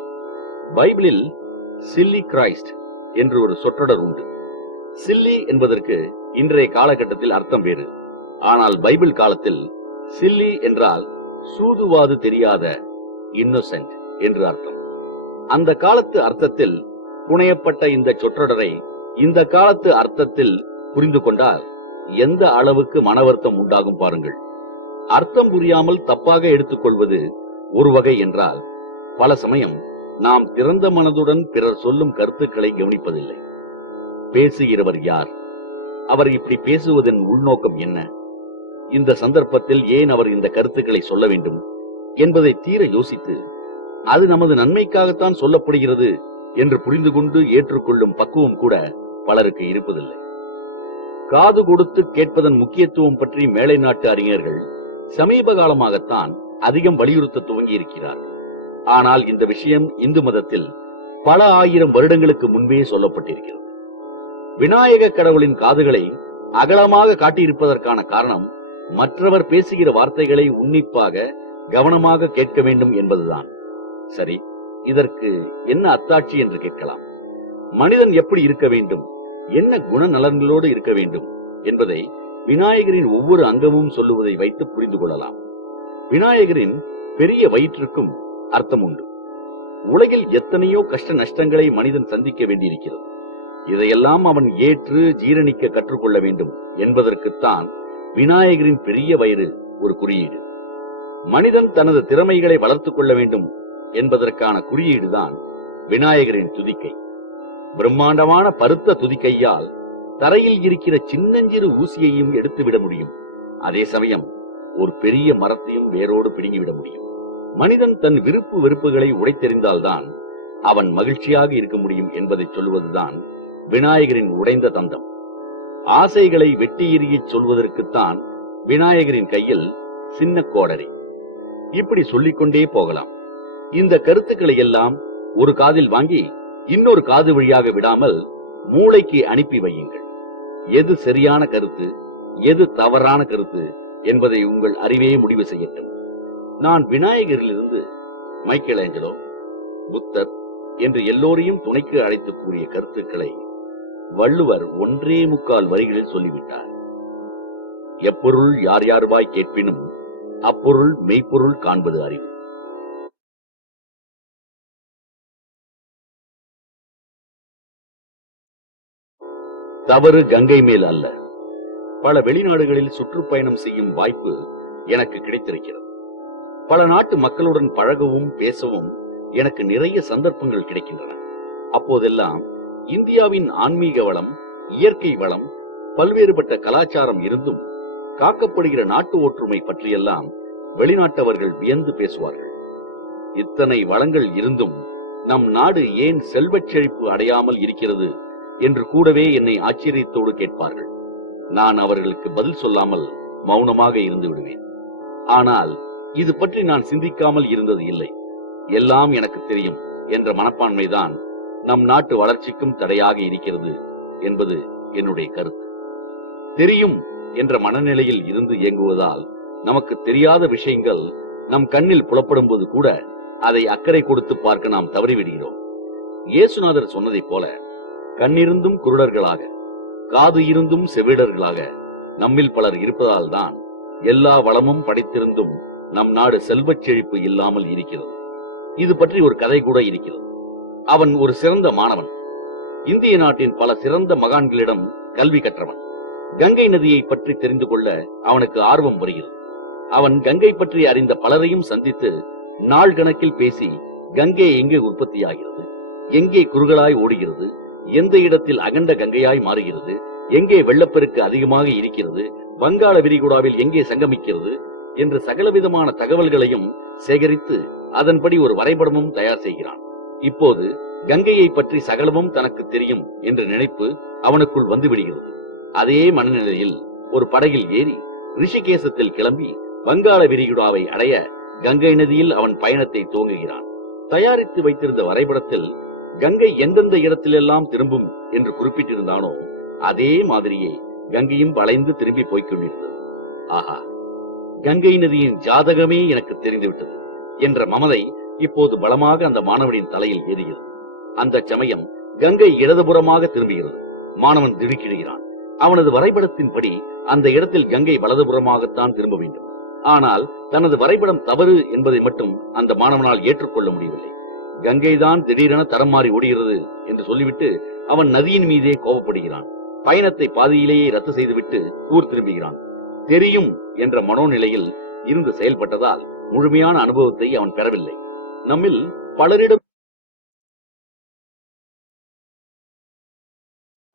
பைபிளில் சில்லி கிரைஸ்ட் என்று ஒரு சொற்றொடர் உண்டு. சில்லி என்பதற்கு இன்றைய காலகட்டத்தில் அர்த்தம் வேறு. ஆனால் பைபிள் காலத்தில் சில்லி என்றால் சூதுவாது தெரியாத, இன்னோசென்ட் என்று அர்த்தம். அந்த காலத்து அர்த்தத்தில் புனையப்பட்ட இந்த சொற்றொடரை இந்த காலத்து அர்த்தத்தில் புரிந்து கொண்டால் எந்த அளவுக்கு மனவருத்தம் உண்டாகும் பாருங்கள். அர்த்தம் புரியாமல் தப்பாக எடுத்துக்கொள்வது ஒரு வகை என்றால், பல சமயம் நாம் திறந்த மனதுடன் பிறர் சொல்லும் கருத்துக்களை கவனிப்பதில்லை. பேசுகிறவர் யார்? அவர் இப்படி பேசுவதன் உள்நோக்கம் என்ன? இந்த சந்தர்ப்பத்தில் ஏன் அவர் இந்த கருத்துக்களை சொல்ல வேண்டும் என்பதை தீர யோசித்து, அது நமது நன்மைக்காகத்தான் சொல்லப்படுகிறது என்று புரிந்து கொண்டு ஏற்றுக்கொள்ளும் பக்குவம் கூட பலருக்கு இருப்பதில்லை. காது கொடுத்து கேட்பதன் முக்கியத்துவம் பற்றி மேலை நாட்டு அறிஞர்கள் சமீப காலமாகத்தான் அதிகம் வலியுறுத்த துவங்கி இருக்கிறார்கள். ஆனால் இந்த விஷயம் இந்து மதத்தில் பல ஆயிரம் வருடங்களுக்கு முன்பே சொல்லப்பட்டிருக்கிறது. விநாயக கடவுளின் காதுகளை அகலமாக காட்டியிருப்பதற்கான காரணம் மற்றவர் பேசுகிற வார்த்தைகளை உன்னிப்பாக கவனமாக கேட்க வேண்டும் என்பதுதான். சரி, இதற்கு என்ன அத்தாட்சி என்று கேட்கலாம். மனிதன் எப்படி இருக்க வேண்டும், என்ன குணநலன்களோடு இருக்க வேண்டும் என்பதை விநாயகரின் ஒவ்வொரு அங்கமும் சொல்லுவதை வைத்து புரிந்து கொள்ளலாம். விநாயகரின் பெரிய வயிற்றுக்கும் அர்த்தம் உண்டு. உலகில் எத்தனையோ கஷ்ட நஷ்டங்களை மனிதன் சந்திக்க வேண்டியிருக்கிறது. இதையெல்லாம் அவன் ஏற்று ஜீரணிக்க கற்றுக்கொள்ள வேண்டும் என்பதற்குத்தான் விநாயகரின் பெரிய வயிறு ஒரு குறியீடு. மனிதன் தனது திறமைகளை வளர்த்துக் கொள்ள வேண்டும் என்பதற்கான குறியீடுதான் விநாயகரின் துதிக்கை. பிரம்மாண்டமான பருத்த துதிக்கையால் தரையில் இருக்கிற சின்னஞ்சிறு ஊசியையும் எடுத்துவிட முடியும். அதே சமயம் ஒரு பெரிய மரத்தையும் வேரோடு பிடுங்கிவிட முடியும். மனிதன் தன் விருப்பு வெறுப்புகளை உடைத்தெறிந்தால்தான் அவன் மகிழ்ச்சியாக இருக்க முடியும் என்பதை சொல்வதுதான் விநாயகரின் உடைந்த தந்தம். ஆசைகளை வெட்டி எறியச் சொல்வதற்குத்தான் விநாயகரின் கையில் சின்ன கோடரி. இப்படி சொல்லிக்கொண்டே போகலாம். இந்த கருத்துக்களை எல்லாம் ஒரு காதில் வாங்கி இன்னொரு காது வழியாக விடாமல் மூளைக்கு அனுப்பி வையுங்கள். எது சரியான கருத்து, எது தவறான கருத்து என்பதை உங்கள் அறிவே முடிவு செய்யட்டும். நான் விநாயகரிலிருந்து மைக்கேலேஞ்சலோ, புத்தர் என்று எல்லோரையும் துணைக்கு அழைத்து கூறிய கருத்துக்களை வள்ளுவர் 1.25 வரிகளில் சொல்லிவிட்டார். எப்பொருள் யார் யார்வாய் கேட்பினும் அப்பொருள் மெய்ப்பொருள் காண்பது அறிவு. தவறு கங்கை மேல் அல்ல. பல வெளிநாடுகளில் சுற்றுப்பயணம் செய்யும் வாய்ப்பு எனக்கு கிடைத்திருக்கிறது. பல நாட்டு மக்களுடன் பழகவும் பேசவும் எனக்கு நிறைய சந்தர்ப்பங்கள் கிடைக்கின்றன. அப்போதெல்லாம் இந்தியாவின் ஆன்மீக வளம், இயற்கை வளம், பல்வேறுபட்ட கலாச்சாரம் இருந்தும் காக்கப்படுகிற நாட்டு ஒற்றுமை பற்றியெல்லாம் வெளிநாட்டவர்கள் வியந்து பேசுவார்கள். இத்தனை வளங்கள் இருந்தும் நம் நாடு ஏன் செல்வச் செழிப்பு அடையாமல் இருக்கிறது என்று கூடவே என்னை ஆச்சரியத்தோடு கேட்பார்கள். நான் அவர்களுக்கு பதில் சொல்லாமல் மௌனமாக இருந்து விடுவேன். ஆனால் இது பற்றி நான் சிந்திக்காமல் இருந்தது இல்லை. எல்லாம் எனக்கு தெரியும் என்ற மனப்பான்மைதான் நம் நாட்டு வளர்ச்சிக்கும் தடையாக இருக்கிறது என்பது என்னுடைய கருத்து. தெரியும் என்ற மனநிலையில் இருந்து இயங்குவதால் நமக்கு தெரியாத விஷயங்கள் நம் கண்ணில் புலப்படும் போது கூட அதை அக்கறை கொடுத்து பார்க்க நாம் தவறிவிடுகிறோம். இயேசுநாதர் சொன்னதைப் போல, கண்ணிருந்தும் குருடர்களாக, காது இருந்தும் செவிடர்களாக நம்மில் பலர் இருப்பதால் தான் எல்லா வளமும் படைத்திருந்தும் நம் நாடு செல்வச் செழிப்பு இல்லாமல் இருக்கிறது. இது பற்றி ஒரு கதை கூட இருக்கிறது. அவன் ஒரு சிறந்த மாணவன். இந்திய நாட்டின் பல சிறந்த மகான்களிடம் கல்வி கற்றவன். கங்கை நதியை பற்றி தெரிந்து கொள்ள அவனுக்கு ஆர்வம் வருகிறது. அவன் கங்கை பற்றி அறிந்த பலரையும் சந்தித்து நாள் கணக்கில் பேசி, கங்கை எங்கே உற்பத்தியாகிறது, எங்கே குறுகலாய் ஓடுகிறது, எந்த இடத்தில் அகண்ட கங்கையாய் மாறுகிறது, எங்கே வெள்ளப்பெருக்கு அதிகமாக இருக்கிறது, வங்காள விரிகுடாவில் எங்கே சங்கமிக்கிறது என்று சகலவிதமான தகவல்களையும் சேகரித்து அதன்படி ஒரு வரைபடமும் தயார் செய்கிறான். இப்போது கங்கையை பற்றி சகலமும் தனக்கு தெரியும் என்ற நினைப்பு அவனுக்குள் வந்துவிடுகிறது. அதே மனநிலையில் ஒரு படகில் ஏறி ரிஷிகேசத்தில் கிளம்பி வங்காள விரிகுடாவை அடைய கங்கை நதியில் அவன் பயணத்தை துவங்குகிறான். தயாரித்து வைத்திருந்த வரைபடத்தில் கங்கை எந்தெந்த இடத்திலெல்லாம் திரும்பும் என்று குறிப்பிட்டிருந்தானோ அதே மாதிரியே கங்கையும் வளைந்து திரும்பி போய்கொண்டிருந்தது. ஆஹா, கங்கை நதியின் ஜாதகமே எனக்கு தெரிந்துவிட்டது என்ற மமதை இப்போது பலமாக அந்த மாணவனின் தலையில் ஏறுகிறது. அந்த சமயம் கங்கை இடதுபுறமாக திரும்புகிறது. மாணவன் திடுக்கிடுகிறான். அவனது வரைபடத்தின்படி அந்த இடத்தில் கங்கை வலதுபுறமாகத்தான் திரும்ப வேண்டும். ஆனால் தனது வரைபடம் தவறு என்பதை மட்டும் அந்த மாணவனால் ஏற்றுக்கொள்ள முடியவில்லை. கங்கைதான் திடீரென தரம் மாறி ஓடுகிறது என்று சொல்லிவிட்டு அவன் நதியின் மீதே கோபப்படுகிறான். பயணத்தை பாதியிலேயே ரத்து செய்துவிட்டு ஊர் திரும்புகிறான். தெரியும் என்ற மனோநிலையில் இருந்து செயல்பட்டதால் முழுமையான அனுபவத்தை அவன் பெறவில்லை. நம்மில் பலரிடம்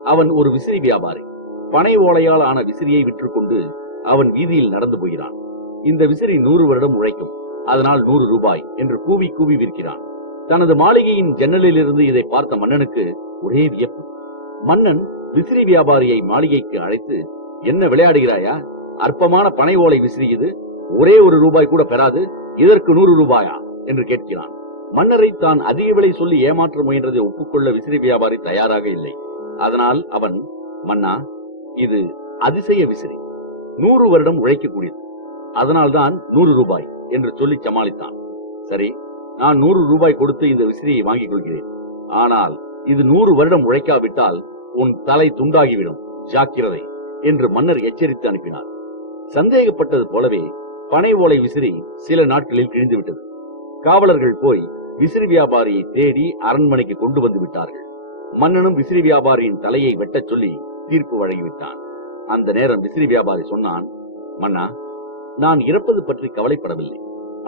அவன் ஒரு விசிறி வியாபாரி. பனை ஓலையால் ஆன விசிறியை விற்றுக்கொண்டு அவன் வீதியில் நடந்து போகிறான். இந்த விசிறி 100 வருடம் உழைக்கும், அதனால் 100 ரூபாய் என்று கூவி கூவி விற்கிறான். தனது மாளிகையின் ஜன்னலிலிருந்து இதை பார்த்த மன்னனுக்கு ஒரே வியப்பு. மன்னன் விசிறி வியாபாரியை மாளிகைக்கு அழைத்து, என்ன விளையாடுகிறாயா? அற்பமான பனை ஓலை விசிறி இது, ஒரே 1 ரூபாய் கூட பெறாது, இதற்கு 100 ரூபாயா என்று கேட்கிறான். மன்னரை தான் அதிக விலை சொல்லி ஏமாற்ற முயன்றதை ஒப்புக்கொள்ள விசிறி வியாபாரி தயாராக இல்லை. அதனால் அவன், மன்னா, இது அதிசய விசிறி, 100 வருடம் உழைக்கக்கூடியது, அதனால்தான் 100 ரூபாய் என்று சொல்லி சமாளித்தான். சரி, நான் 100 ரூபாய் கொடுத்து இந்த விசிறியை வாங்கிக் கொள்கிறேன். ஆனால் இது 100 வருடம் உழைக்காவிட்டால் உன் தலை துண்டாகிவிடும், ஜாக்கிரதை என்று மன்னர் எச்சரித்து அனுப்பினார். சந்தேகப்பட்டது போலவே பனை ஓலை விசிறி சில நாட்களில் கிழிந்துவிட்டது. காவலர்கள் போய் விசிறி வியாபாரியை தேடி அரண்மனைக்கு கொண்டு வந்து விட்டார்கள். மன்னனும் விசிறி வியாபாரியின் தலையை வெட்டச் சொல்லி தீர்ப்பு வழங்கிவிட்டான். அந்த நேரம் விசிறி வியாபாரி சொன்னான், மன்னா, நான் இறப்பது பற்றி கவலைப்படவில்லை.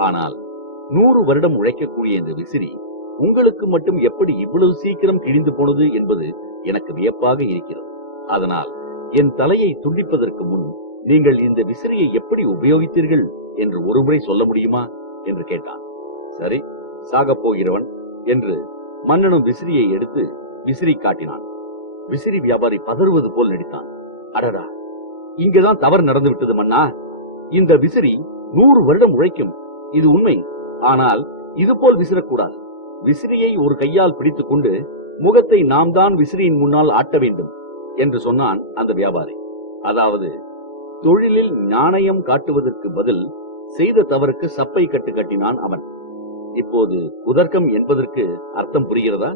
ஆனால் 100 வருடம் உழைக்கக்கூடிய இந்த விசிறி உங்களுக்கு மட்டும் எப்படி இவ்வளவு சீக்கிரம் கிழிந்து போனது என்பது எனக்கு வியப்பாக இருக்கிறது. அதனால் என் தலையை துண்டிப்பதற்கு முன் நீங்கள் இந்த விசிறியை எப்படி உபயோகித்தீர்கள் என்று ஒருமுறை சொல்ல முடியுமா என்று கேட்டான். சரி, சாகப் போகிறவன் என்று மன்னனும் விசிறியை எடுத்து விசிறி காட்டினான். விசிறி வியாபாரி பதறுவது போல் நடித்தான். அடடா, இங்கதான் தவறு நடந்து விட்டது மன்னா. இந்த விசிறி 100 வருடம் உழைக்கும், இது உண்மை. ஆனால் இது போல் விசிறக்கூடாது. விசிறியை ஒரு கையால் பிடித்துக் கொண்டு முகத்தை நாம் தான் விசிறியின் முன்னால் ஆட்ட வேண்டும் என்று சொன்னான் அந்த வியாபாரி. அதாவது தொழிலில் நாணயம் காட்டுவதற்கு பதில் செய்த தவறுக்கு சப்பை கட்டு கட்டினான் அவன். இப்போது குதர்க்கம் என்பதற்கு அர்த்தம் புரிகிறதா?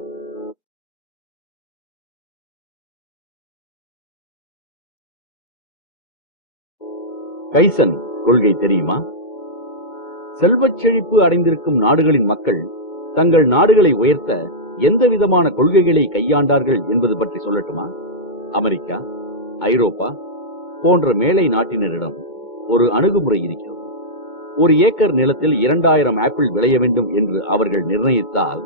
கைசன் கொள்கை தெரியுமா? செல்வச் செழிப்பு அடைந்திருக்கும் நாடுகளின் மக்கள் தங்கள் நாடுகளை உயர்த்த எந்த விதமான கொள்கைகளை கையாண்டார்கள் என்பது பற்றி சொல்லட்டுமா? அமெரிக்கா, ஐரோப்பா போன்ற மேலை நாட்டினரிடம் ஒரு அணுகுமுறை இருக்கிறது. ஒரு ஏக்கர் நிலத்தில் 2000 ஆப்பிள் விளைய வேண்டும் என்று அவர்கள் நிர்ணயித்தால்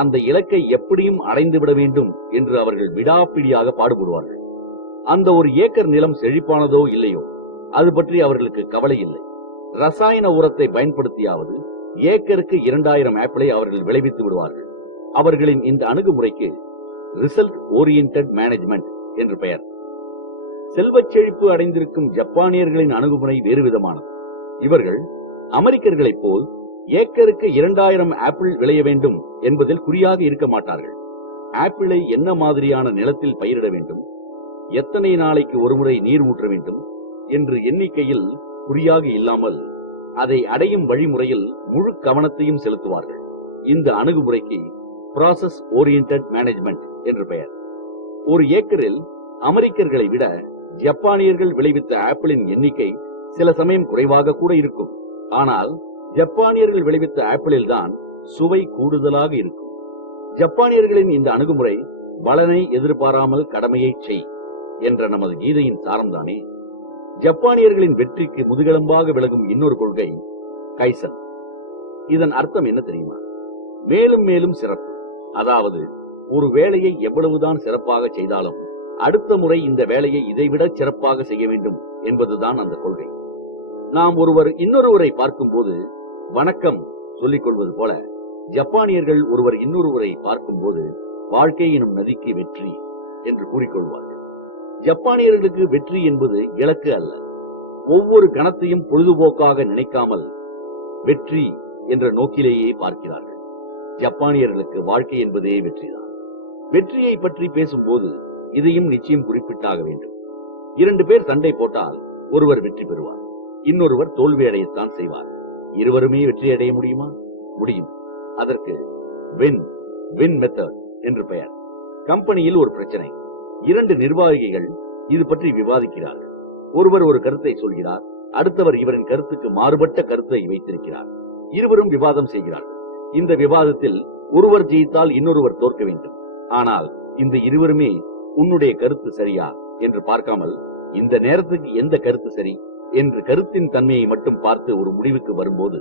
அந்த இலக்கை எப்படியும் அடைந்துவிட வேண்டும் என்று அவர்கள் விடாப்பிடியாக பாடுபடுவார்கள். அந்த ஒரு ஏக்கர் நிலம் செழிப்பானதோ இல்லையோ அது பற்றி அவர்களுக்கு கவலை இல்லை. ரசாயன உரத்தை பயன்படுத்தியாவது ஏக்கருக்கு 2000 ஆப்பிளை அவர்கள் விளைவித்து விடுவார்கள். அவர்களின் இந்த அணுகுமுறைக்கு ரிசல்ட் ஓரியன்டட் மேனேஜ்மெண்ட் என்று பெயர். செல்வச் செழிப்பு அடைந்திருக்கும் ஜப்பானியர்களின் அணுகுமுறை வேறு விதமானது. இவர்கள் அமெரிக்கர்களைப் போல் ஏக்கருக்கு 2000 ஆப்பிள் விளைய வேண்டும் என்பதில் குறியாக இருக்க மாட்டார்கள். ஆப்பிளை என்ன மாதிரியான நிலத்தில் பயிரிட வேண்டும், எத்தனை நாளைக்கு ஒருமுறை நீர் ஊற்ற வேண்டும் என்று எண்ணிக்கையில் குறியாக இல்லாமல் அதை அடையும் வழிமுறையில் முழு கவனத்தையும் செலுத்துவார்கள். இந்த அணுகுமுறைக்கு ப்ராசஸ் ஓரியன்டட் மேனேஜ்மெண்ட் என்று பெயர். ஒரு ஏக்கரில் அமெரிக்கர்களை விட ஜப்பானியர்கள் விளைவித்த ஆப்பிளின் எண்ணிக்கை சில சமயம் குறைவாக கூட இருக்கும். ஆனால் ஜப்பானியர்கள் விளைவித்த ஆப்பிளில் தான் சுவை கூடுதலாக இருக்கும். ஜப்பானியர்களின் இந்த அணுகுமுறை பலனை எதிர்பாராமல் கடமையை செய் என்ற நமது கீதையின் சாரம்தானே. ஜப்பானியர்களின் வெற்றிக்கு முதுகெலும்பாக விலகும் இன்னொரு கொள்கை கைசன். இதன் அர்த்தம் என்ன தெரியுமா? மேலும் மேலும் சிறப்பு. அதாவது ஒரு வேலையை எவ்வளவுதான் சிறப்பாக செய்தாலும் அடுத்த முறை இந்த வேலையை இதைவிட சிறப்பாக செய்ய வேண்டும் என்பதுதான் அந்த கொள்கை. நாம் ஒருவர் இன்னொருவரை பார்க்கும் போது வணக்கம் சொல்லிக் கொள்வது போல ஜப்பானியர்கள் ஒருவர் இன்னொருவரை பார்க்கும் போது வாழ்க்கை எனும் நதிக்கு வெற்றி என்று கூறிக்கொள்வார்கள். ஜப்பானியர்களுக்கு வெற்றி என்பது இலக்கு அல்ல. ஒவ்வொரு கணத்தையும் பொழுதுபோக்காக நினைக்காமல் வெற்றி என்ற நோக்கிலேயே பார்க்கிறார்கள். ஜப்பானியர்களுக்கு வாழ்க்கை என்பதே வெற்றிதான். வெற்றியை பற்றி பேசும்போது இதையும் நிச்சயம் குறிப்பிட்டாக வேண்டும். 2 பேர் சண்டை போட்டால் ஒருவர் வெற்றி பெறுவார், இன்னொருவர் தோல்வி அடையத்தான் செய்வார். இருவருமே வெற்றி அடைய முடியுமா? முடியும். அதற்கு வின் வின் மெத்தட் என்று பெயர். கம்பெனியில் ஒரு பிரச்சனை. 2 நிர்வாகிகள் இது பற்றி விவாதிக்கிறார்கள். ஒருவர் ஒரு கருத்தை சொல்கிறார், அடுத்தவர் இவரின் கருத்துக்கு மாறுபட்ட கருத்தை வைத்திருக்கிறார். இருவரும் விவாதம் செய்கிறார்கள். இந்த விவாதத்தில் ஒருவர் ஜெயித்தால் இன்னொருவர் தோற்க வேண்டும். ஆனால் இந்த இருவருமே உன்னுடைய கருத்து சரியா என்று பார்க்காமல் இந்த நேரத்துக்கு எந்த கருத்து சரி என்று கருத்தின் தன்மையை மட்டும் பார்த்து ஒரு முடிவுக்கு வரும்போது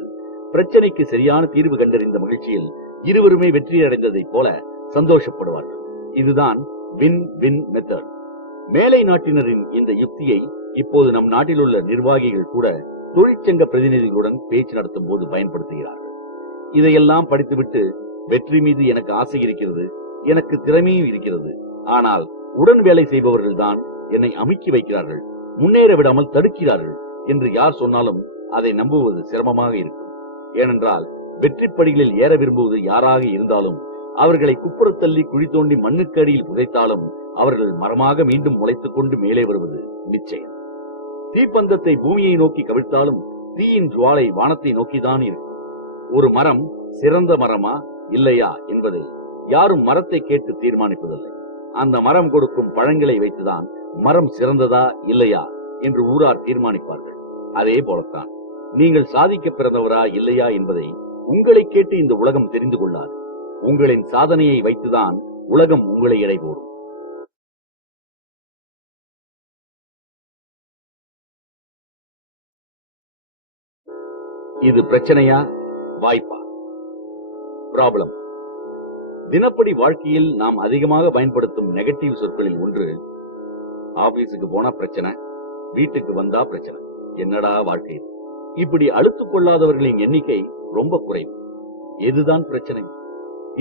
பிரச்சனைக்கு சரியான தீர்வு கண்டறிந்த மகிழ்ச்சியில் இருவருமே வெற்றி அடைந்ததைப் போல சந்தோஷப்படுவார்கள். இதுதான் வின் வின் மெத்தட். மேலை நாட்டினரின் இந்த யுக்தியை இப்போது நம் நாட்டில் உள்ள நிர்வாகிகள் கூட தொழிற்சங்க பிரதிநிதிகளுடன் பேச்சு நடத்தும் போது பயன்படுத்துகிறார்கள். இதையெல்லாம் படித்துவிட்டு வெற்றி மீது எனக்கு ஆசை இருக்கிறது, எனக்கு திறமையும் இருக்கிறது, ஆனால் உடன் வேலை செய்பவர்கள் தான் என்னை அமுக்கி வைக்கிறார்கள், முன்னேற விடாமல் தடுக்கிறார்கள் என்று யார் சொன்னாலும் அதை நம்புவது சிரமமாக இருக்கும். ஏனென்றால் வெற்றிப்படிகளில் ஏற விரும்புவது யாராக இருந்தாலும் அவர்களை குப்புறத்தள்ளி குழி தோண்டி மண்ணுக்கு அடியில் புதைத்தாலும் அவர்கள் மரமாக மீண்டும் முளைத்துக் கொண்டு மேலே வருவது நிச்சயம். தீப்பந்தத்தை பூமியை நோக்கி கவிழ்த்தாலும் தீயின் ஜுவாலை வானத்தை நோக்கிதான் இருக்கும். ஒரு மரம் சிறந்த மரமா இல்லையா என்பதை யாரும் மரத்தை கேட்டு தீர்மானிப்பதில்லை. அந்த மரம் கொடுக்கும் பழங்களை வைத்துதான் மரம் சிறந்ததா இல்லையா என்று ஊரார் தீர்மானிப்பார்கள். அதே போலத்தான் நீங்கள் சாதிக்க பிறந்தவரா இல்லையா என்பதை உங்களை கேட்டு இந்த உலகம் தெரிந்து கொள்ளாது. உங்களின் சாதனையை வைத்துதான் உலகம் உங்களை எடை போடும். இது பிரச்சனையா வாய்ப்பா? ப்ராப்ளம். தினப்படி வாழ்க்கையில் நாம் அதிகமாக பயன்படுத்தும் நெகட்டிவ் சொற்களில் ஒன்று ஆபீஸுக்கு போனா பிரச்சனை, வீட்டுக்கு வந்தா பிரச்சனை. என்னடா வாழ்க்கை இது? இப்படி அழுத்துக் கொள்ளாதவர்களின் எண்ணிக்கை ரொம்ப குறைவு. எதுதான் பிரச்சனை?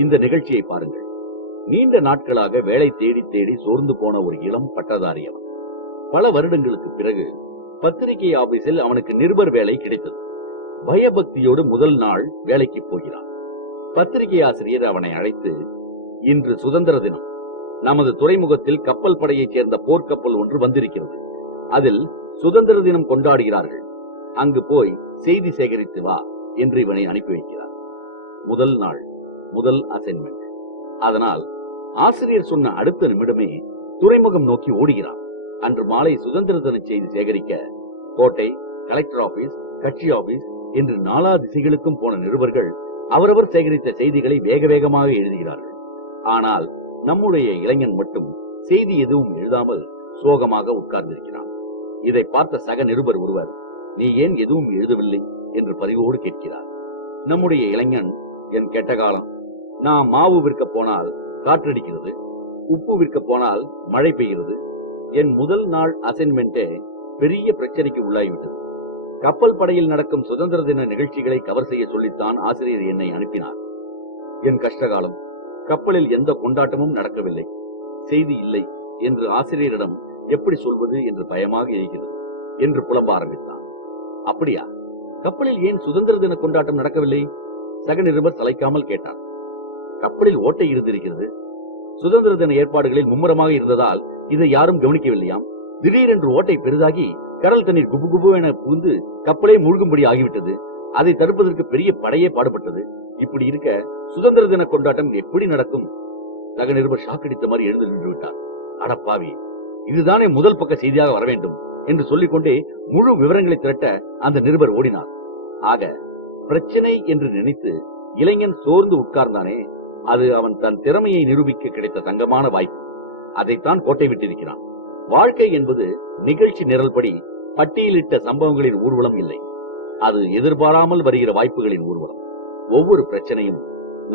இந்த நிகழ்ச்சியை பாருங்கள். நீண்ட நாட்களாக வேலை தேடி தேடி சோர்ந்து போன ஒரு இளம் பட்டதாரி அவன். பல வருடங்களுக்கு பிறகு பத்திரிகை ஆபீஸில் அவனுக்கு நிருபர் வேலை கிடைத்தது. பயபக்தியோடு முதல் நாள் வேலைக்கு போகிறான். பத்திரிகை ஆசிரியர் அவனை அழைத்து, இன்று சுதந்திர தினம், நமது துறைமுகத்தில் கப்பல் படையைச் சேர்ந்த போர்க்கப்பல் ஒன்று வந்திருக்கிறது, அதில் சுதந்திர தினம் கொண்டாடுகிறார்கள், அங்கு போய் செய்தி சேகரித்து வா என்று இவனை அனுப்பி வைக்கிறார். முதல் நாள், முதல் அசைன்மெண்ட். அதனால் ஆசிரியர் சொன்ன அடுத்த நிமிடமே துறைமுகம் நோக்கி ஓடுகிறான். அன்று மாலை சுதந்திர தின செய்தி சேகரிக்க கோட்டை, கலெக்டர் ஆபீஸ், கட்சி ஆபீஸ் என்று நாலா திசைகளுக்கும் போன நிருபர்கள் அவரவர் சேகரித்த செய்திகளை வேக வேகமாக எழுதுகிறார்கள். ஆனால் நம்முடைய இளைஞன் மட்டும் செய்தி எதுவும் எழுதாமல் சோகமாக உட்கார்ந்திருக்கிறான். இதை பார்த்த சக நிருபர் ஒருவர், நீ ஏன் எதுவும் எழுதவில்லை என்று பரிவோடு கேட்கிறார். நம்முடைய இளைஞன், என் கெட்ட காலம், நான் மாவு விற்க போனால் காற்றடிக்கிறது, உப்பு விற்க போனால் மழை பெய்கிறது, என் முதல் நாள் அசைன்மெண்டே பெரிய பிரச்சனைக்கு உள்ளாகிவிட்டது. கப்பல் படையில் நடக்கும் சுதந்திர தின நிகழ்ச்சிகளை கவர் செய்ய சொல்லித்தான் ஆசிரியர் என்னை அனுப்பினார். என் கஷ்டகாலம், கப்பலில் எந்த கொண்டாட்டமும் நடக்கவில்லை, செய்தி இல்லை என்று ஆசிரியரிடம் எப்படி சொல்வது என்று பயமாக இருக்கிறது என்று புலம்ப ஆரம்பித்தான். அப்படியா, கப்பலில் ஏன் சுதந்திர தின கொண்டாட்டம் நடக்கவில்லை? சக நிருபர் சளைக்காமல் கேட்டார். கப்பலில் ஓட்டை இருந்திருக்கிறது, சுதந்திர தின ஏற்பாடுகளில் மும்முரமாக இருந்ததால் இதை யாரும் கவனிக்கவில்லையாம். திடீரென்று ஓட்டை பெரிதாகி கடல் தண்ணீர் குபு குபு என புகுந்து கப்பலே மூழ்கும்படி ஆகிவிட்டது. அதை தடுப்பதற்கு பெரிய படையே பாடுபட்டது. இப்படி இருக்க சுதந்திர தின கொண்டாட்டம் எப்படி நடக்கும்? சக நிருபர் ஷாக்கடித்த மாதிரி எழுந்து நின்று விட்டார். அடப்பாவி, இதுதானே முதல் பக்க செய்தியாக வர வேண்டும் என்று சொல்லிக்கொண்டே முழு விவரங்களை திரட்ட அந்த நிருபர் ஓடினார். ஆக பிரச்சனை என்று நினைத்து இளைஞன் சோர்ந்து உட்கார்ந்தானே, அது அவன் தன் திறமையை நிரூபிக்க கிடைத்த தங்கமான வாய்ப்பு. அதைத்தான் கோட்டை விட்டிருக்கிறான். வாழ்க்கை என்பது நிகழ்ச்சி நிரல்படி பட்டியலிட்ட சம்பவங்களின் ஊர்வலம் இல்லை, அது எதிர்பாராமல் வருகிற வாய்ப்புகளின் ஊர்வலம். ஒவ்வொரு பிரச்சனையும்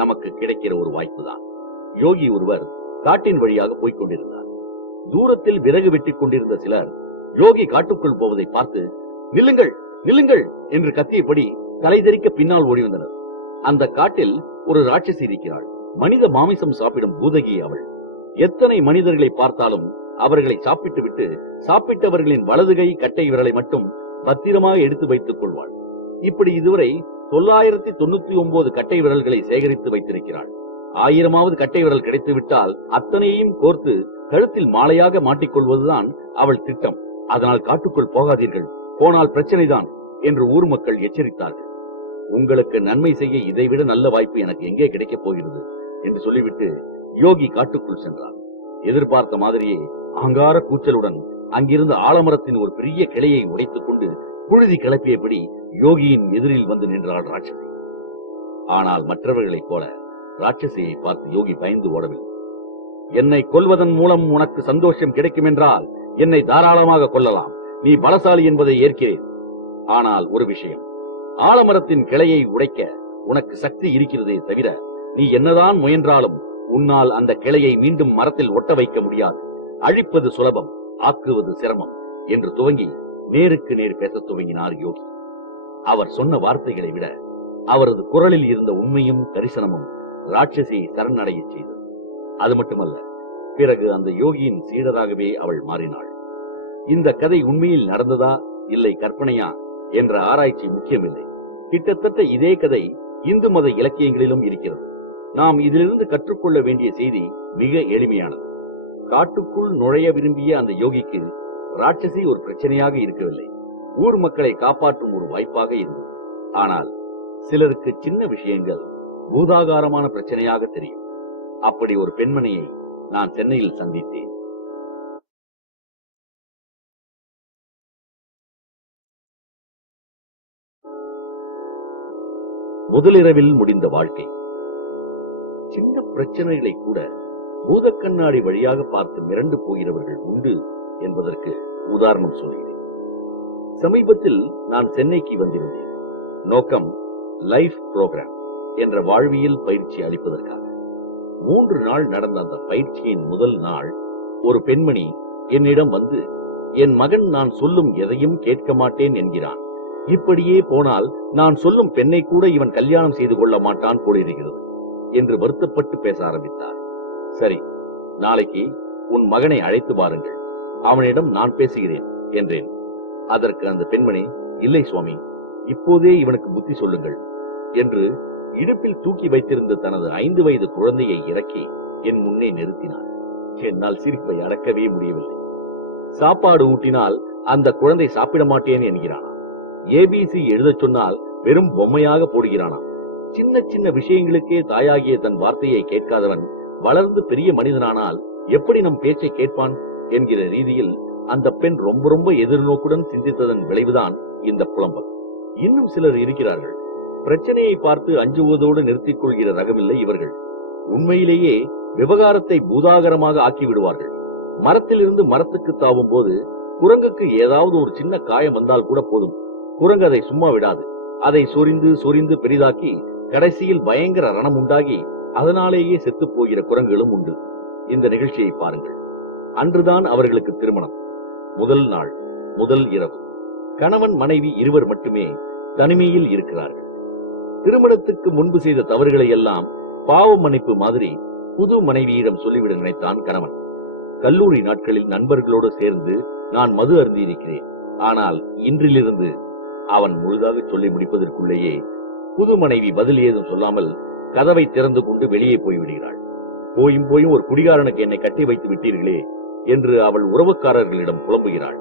நமக்கு கிடைக்கிற ஒரு வாய்ப்பு தான். யோகி ஒருவர் காட்டின் வழியாக போய்க் கொண்டிருந்தார். தூரத்தில் விறகு வெட்டிக் கொண்டிருந்த சிலர் யோகி காட்டுக்குள் போவதை பார்த்து, நில்லுங்கள் நில்லுங்கள் என்று கத்தியபடி தலைதெறிக்க பின்னால் ஓடி வந்தனர். அந்த காட்டில் ஒரு ராட்சசி இருக்கிறாள். மனித மாமிசம் சாப்பிடும் பூதகி அவள். எத்தனை மனிதர்களை பார்த்தாலும் அவர்களை சாப்பிட்டு விட்டு சாப்பிட்டவர்களின் வலதுகை கட்டை விரலை மட்டும் பத்திரமாக எடுத்து வைத்துக் கொள்வாள். இப்படி இதுவரை 999 கட்டை விரல்களை சேகரித்து வைத்திருக்கிறாள். 1000வது கட்டை விரல் கிடைத்து விட்டால் அத்தனையும் கோர்த்து கழுத்தில் மாலையாக மாட்டிக்கொள்வதுதான் அவள் திட்டம். அதனால் காட்டுக்குள் போகாதீர்கள், போனால் பிரச்சனைதான் என்று ஊர் மக்கள் எச்சரித்தார்கள். உங்களுக்கு நன்மை செய்ய இதைவிட நல்ல வாய்ப்பு எனக்கு எங்கே கிடைக்கப் போகிறது என்று சொல்லிவிட்டு யோகி காட்டுக்குள் சென்றார். எதிர்பார்த்த மாதிரியே அங்கார கூச்சலுடன் அங்கிருந்த ஆலமரத்தின் ஒரு பெரிய கிளையை உடைத்துக் கொண்டு புழுதி கிளப்பியபடி யோகியின் எதிரில் வந்து நின்றாள் ராட்சசி. ஆனால் மற்றவர்களைப் போல ராட்சசியை பார்த்து யோகி பயந்து ஓடவில்லை. என்னை கொல்வதன் மூலம் உனக்கு சந்தோஷம் கிடைக்கும் என்றால் என்னை தாராளமாக கொல்லலாம், நீ பலசாலி என்பதை ஏற்கிறேன். ஆனால் ஒரு விஷயம், ஆலமரத்தின் கிளையை உடைக்க உனக்கு சக்தி இருக்கிறதே தவிர நீ என்னதான் முயன்றாலும் உன்னால் அந்த கிளையை மீண்டும் மரத்தில் ஒட்ட வைக்க முடியாது. அழிப்பது சுலபம், ஆக்குவது சிரமம் என்று துவங்கி நேருக்கு நேர் பேசத் துவங்கினார் யோகி. அவர் சொன்ன வார்த்தைகளை விட அவரது குரலில் இருந்த உண்மையும் கரிசனமும் ராட்சசியை சரணடைய செய்தது. அது மட்டுமல்ல, பிறகு அந்த யோகியின் சீடராகவே அவள் மாறினாள். இந்த கதை உண்மையில் நடந்ததா இல்லை கற்பனையா என்ற ஆராய்ச்சி முக்கியமில்லை. கிட்டத்தட்ட இதே கதை இந்து மத இலக்கியங்களிலும் இருக்கிறது. நாம் இதிலிருந்து கற்றுக்கொள்ள வேண்டிய செய்தி மிக எளிமையானது. காட்டுக்குள் நுழைய விரும்பிய அந்த யோகிக்கு ராட்சசி ஒரு பிரச்சனையாக இருக்கவில்லை, ஊர் மக்களை காப்பாற்றும் ஒரு வாய்ப்பாக இருந்தது. ஆனால் சிலருக்கு சின்ன விஷயங்கள் பூதாகாரமான பிரச்சனையாக தெரியும். அப்படி ஒரு பெண்மணியை நான் சென்னையில் சந்தித்தேன். முதலிரவில் முடிந்த வாழ்க்கை. சின்ன பிரச்சனைகளை கூட பூத கண்ணாடி வழியாக பார்த்து மிரண்டு போகிறவர்கள் உண்டு என்பதற்கு உதாரணம் சொல்கிறேன். சமீபத்தில் நான் சென்னைக்கு வந்திருந்தேன். நோக்கம் லைஃப் புரோகிராம் என்ற வாழ்வியல் பயிற்சி அளிப்பதற்காக. 3 நாள் நடந்த அந்த பயிற்சியின் முதல் நாள் ஒரு பெண்மணி என்னிடம் வந்து, என் மகன் நான் சொல்லும் எதையும் கேட்க மாட்டேன் என்கிறான். இப்படியே போனால் நான் சொல்லும் பெண்ணை கூட இவன் கல்யாணம் செய்து கொள்ள மாட்டான் போலிருக்கிறது என்று வருத்தப்பட்டு பேச ஆரம்பித்தார். சரி, நாளைக்கு உன் மகனை அழைத்து வாருங்கள், அவனிடம் நான் பேசுகிறேன் என்றேன். அதற்கு அந்த பெண்மணி, இல்லை சுவாமி, இப்போதே இவனுக்கு புத்தி சொல்லுங்கள் என்று இடுப்பில் தூக்கி வைத்திருந்த தனது 5 வயது குழந்தையை இறக்கி என் முன்னே நிறுத்தினார். என்னால் சிரிப்பை அடக்கவே முடியவில்லை. சாப்பாடு ஊட்டினால் அந்த குழந்தை சாப்பிட மாட்டேன் என்கிறானா. ABC எழுதச் சொன்னால் வெறும் பொம்மையாக போடுகிறானாம். சின்ன சின்ன விஷயங்களுக்கே தாயாகிய தன் வார்த்தையை கேட்காதவன் வளர்ந்து பெரிய மனிதனானால் எப்படி நம் பேச்சை கேட்பான் என்கிற ரீதியில் அந்த பெண் ரொம்ப எதிர்நோக்குடன் சிந்தித்ததன் விளைவுதான் இந்த புலம்பல். இன்னும் சிலர் இருக்கிறார்கள். பிரச்சனையை பார்த்து அஞ்சுவதோடு நிறுத்திக் கொள்கிற ரகமில்லை இவர்கள். உண்மையிலேயே விவகாரத்தை பூதாகரமாக ஆக்கி விடுவார்கள். மரத்திலிருந்து மரத்துக்கு தாவும் போது குரங்குக்கு ஏதாவது ஒரு சின்ன காயம் வந்தால் கூட போதும், குரங்கு அதை சும்மா விடாது. அதை சொரிந்து பெரிதாக்கி கடைசியில் பயங்கர ரணம் உண்டாகி அதனாலேயே செத்து போகிற குரங்குகளும் உண்டு. இந்த நிகழ்ச்சியை பாருங்கள். அன்றுதான் அவர்களுக்கு திருமணம். முதல் நாள், முதல் இரவு. கணவன் மனைவி இருவர் மட்டுமே தனிமையில் இருக்கிறார்கள். திருமணத்துக்கு முன்பு செய்த தவறுகளை எல்லாம் பாவ மன்னிப்பு மாதிரி புது மனைவியிடம் சொல்லிவிட நினைத்தான் கணவன். கல்லூரி நாட்களில் நண்பர்களோடு சேர்ந்து நான் மது அருந்தியிருக்கிறேன். ஆனால் இன்றிலிருந்து அவன் முழுதாக சொல்லி முடிப்பதற்குள்ளேயே புது மனைவி பதில் ஏதும் சொல்லாமல் கதவை திறந்து கொண்டு வெளியே போய்விடுகிறாள். போயும் ஒரு குடிகாரனுக்கு என்னை கட்டி வைத்து விட்டீர்களே என்று அவள் உறவுக்காரர்களிடம் புலம்புகிறாள்.